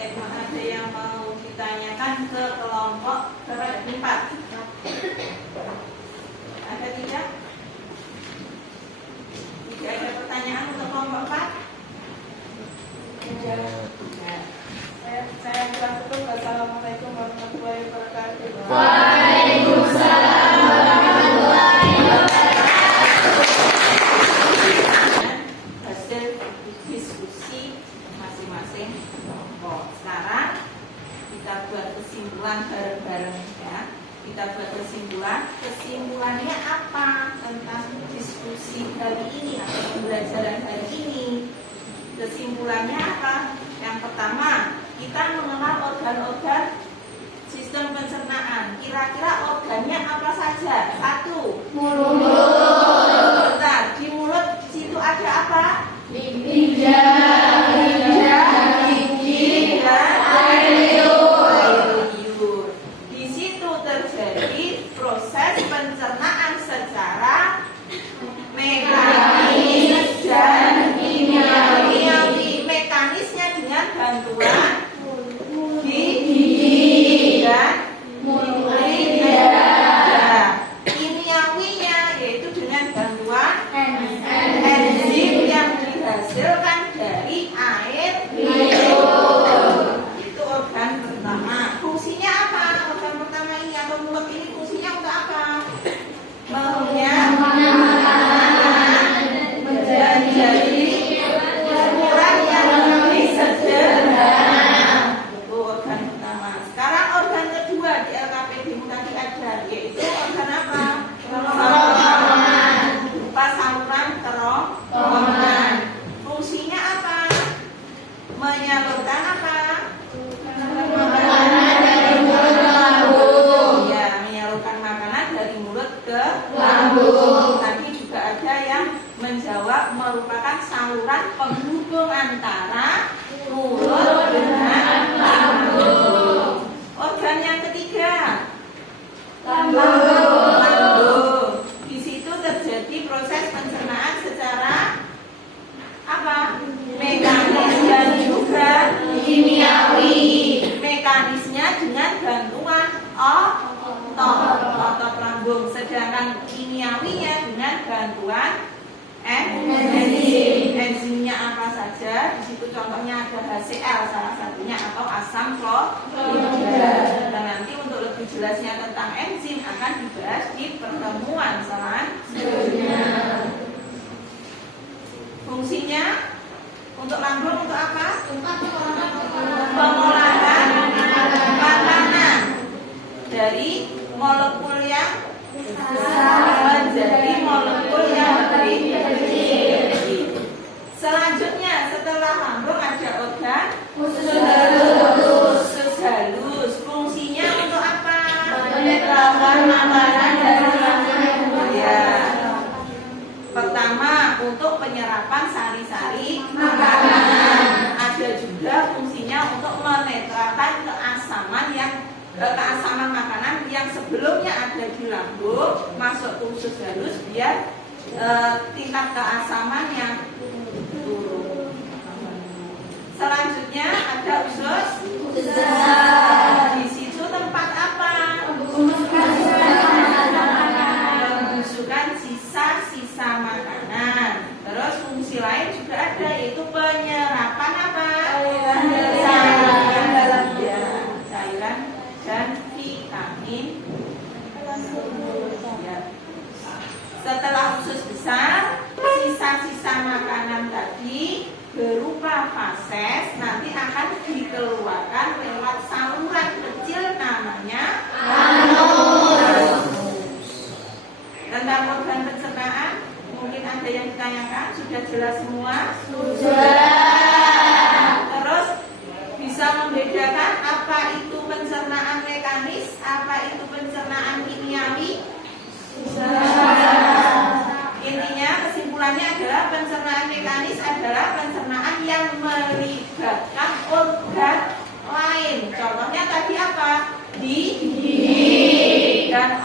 yang mau ditanyakan ke kelompok berempat. Ada tidak? Tidak ada pertanyaan untuk kelompok 4? Saya kira cukup. Assalamualaikum warahmatullahi wabarakatuh. Waalaikumsalam warahmatullahi wabarakatuh. Hasil diskusi masing-masing kelompok. Sekarang kita buat kesimpulan bareng-bareng ya. Kita buat kesimpulannya apa tentang diskusi hari ini atau pembelajaran hari ini? Kesimpulannya apa? Yang pertama, kita mengenal organ-organ sistem pencernaan. Kira-kira organnya apa saja? 1. Mulut. Bentar, di mulut situ ada apa? Lidah, gigi, dan air liur. Di situ terjadi proses pencernaan secara mekanis dan kimiawi. Mekanisnya dengan bantuan gigi dan lidah. Kimiawinya yaitu dengan bantuan enzim yang dihasilkan dari air liur. Itu organ pertama. Fungsinya apa? Organ pertama ini atau mulut ini fungsinya untuk apa? Menjadi ukuran yang lebih sederhana. Itu organ pertama. Sekarang organ kedua di LKPD tadi ada, yaitu organ apa? Kerongkongan. Berupa saluran kerongkongan. Fungsinya apa? Menyalurkan apa? Ya, menyalurkan makanan dari mulut ke lambung. Tadi juga ada yang menjawab merupakan saluran penghubung antara mulut dengan lambung. Organ yang ketiga, lambung. Di situ terjadi proses pencernaan secara apa? Mekanis dan juga kimiawi. Mekanisnya dengan bantuan otot lambung, sedangkan kimiawinya dengan bantuan enzim. Enzimnya apa saja? Di situ contohnya ada HCl salah satunya atau asam klorida. Dan nanti untuk lebih jelasnya tentang enzim akan dibahas di pertemuan selanjutnya. Fungsinya untuk lambung untuk apa? Pengolahan makanan dari molekul yang menjadi molekul yang lebih kecil. Selanjutnya setelah lambung ada organ usus halus. Fungsinya untuk apa? Menyerapkan makanan dari Ya. Pertama untuk penyerapan sari-sari makanan. Ada juga fungsinya untuk menetralkan keasaman makanan yang sebelumnya ada di lambung masuk ke usus halus biar tingkat keasaman yang turun. Selanjutnya ada usus besar. Di situ tempat apa? Pembusukan sisa-sisa makanan. Terus fungsi lain juga ada yaitu penyerapan apa? Cairan dan vitamin. Ya. Setelah usus besar, sisa-sisa makanan tadi berupa fases nanti akan dikeluarkan lewat saluran kecil namanya anus. Tentang organ pencernaan mungkin ada yang ditanyakan, sudah jelas semua? Sudah. Terus bisa membedakan apa yang melibatkan organ lain. Contohnya tadi apa? Di dan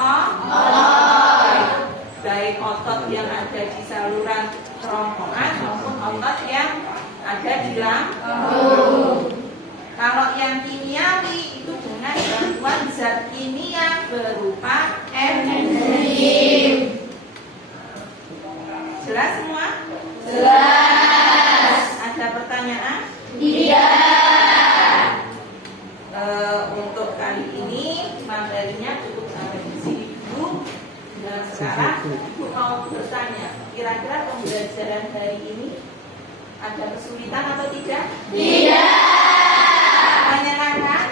baik otot yang ada di saluran kerongkongan maupun otot yang ada di lambung. Kalau yang kimiawi itu dengan bantuan zat kimia berupa enzim. Jelas semua? Jelas. Ada pertanyaan? Tidak. Untuk kali ini materinya cukup sampai di sini dulu. Dan sekarang Ibu mau bertanya, kira-kira pembelajaran hari ini ada kesulitan atau tidak? Tidak. Menyenangkan?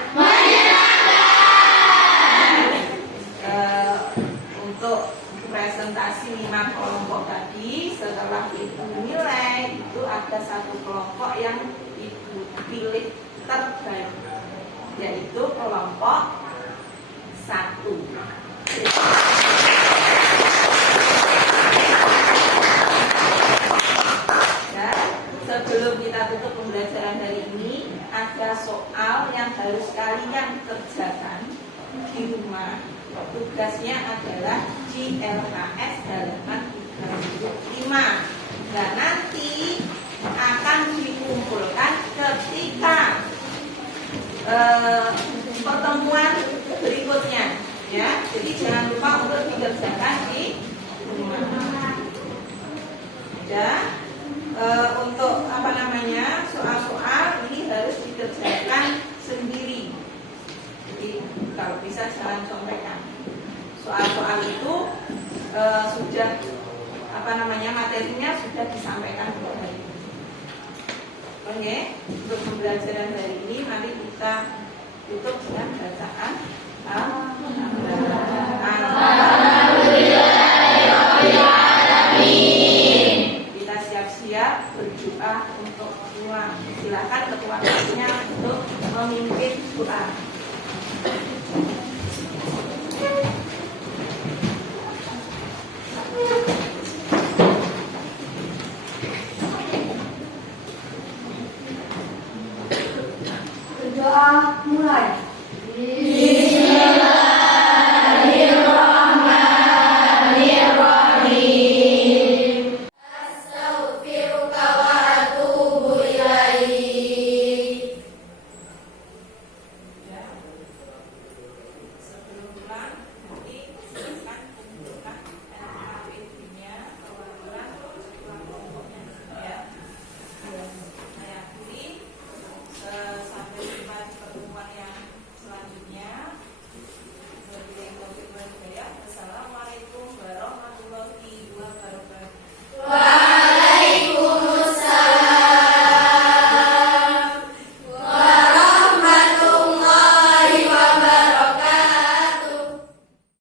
Untuk presentasi 5 kelompok tadi, setelah Ibu nilai, itu ada satu kelompok yang Ibu pilih terbaik, yaitu kelompok 1. Dan sebelum kita tutup pembelajaran hari ini, ada soal yang harus kalian kerjakan di rumah. Tugasnya adalah di LKS halaman 35. Dan nanti akan dikumpulkan ketika pertemuan berikutnya, ya. Jadi jangan lupa untuk dikerjakan di rumah. Dan untuk soal-soal ini harus dikerjakan sendiri. Jadi kalau bisa jangan contekan. Soal-soal itu sudah materinya sudah disampaikan kepada Ibu. Oke, untuk pembelajaran hari ini mari kita tutup dengan bacaan Kita siap-siap berdoa untuk pulang. Silakan ketua kelasnya untuk memimpin doa. Berdoa mulai.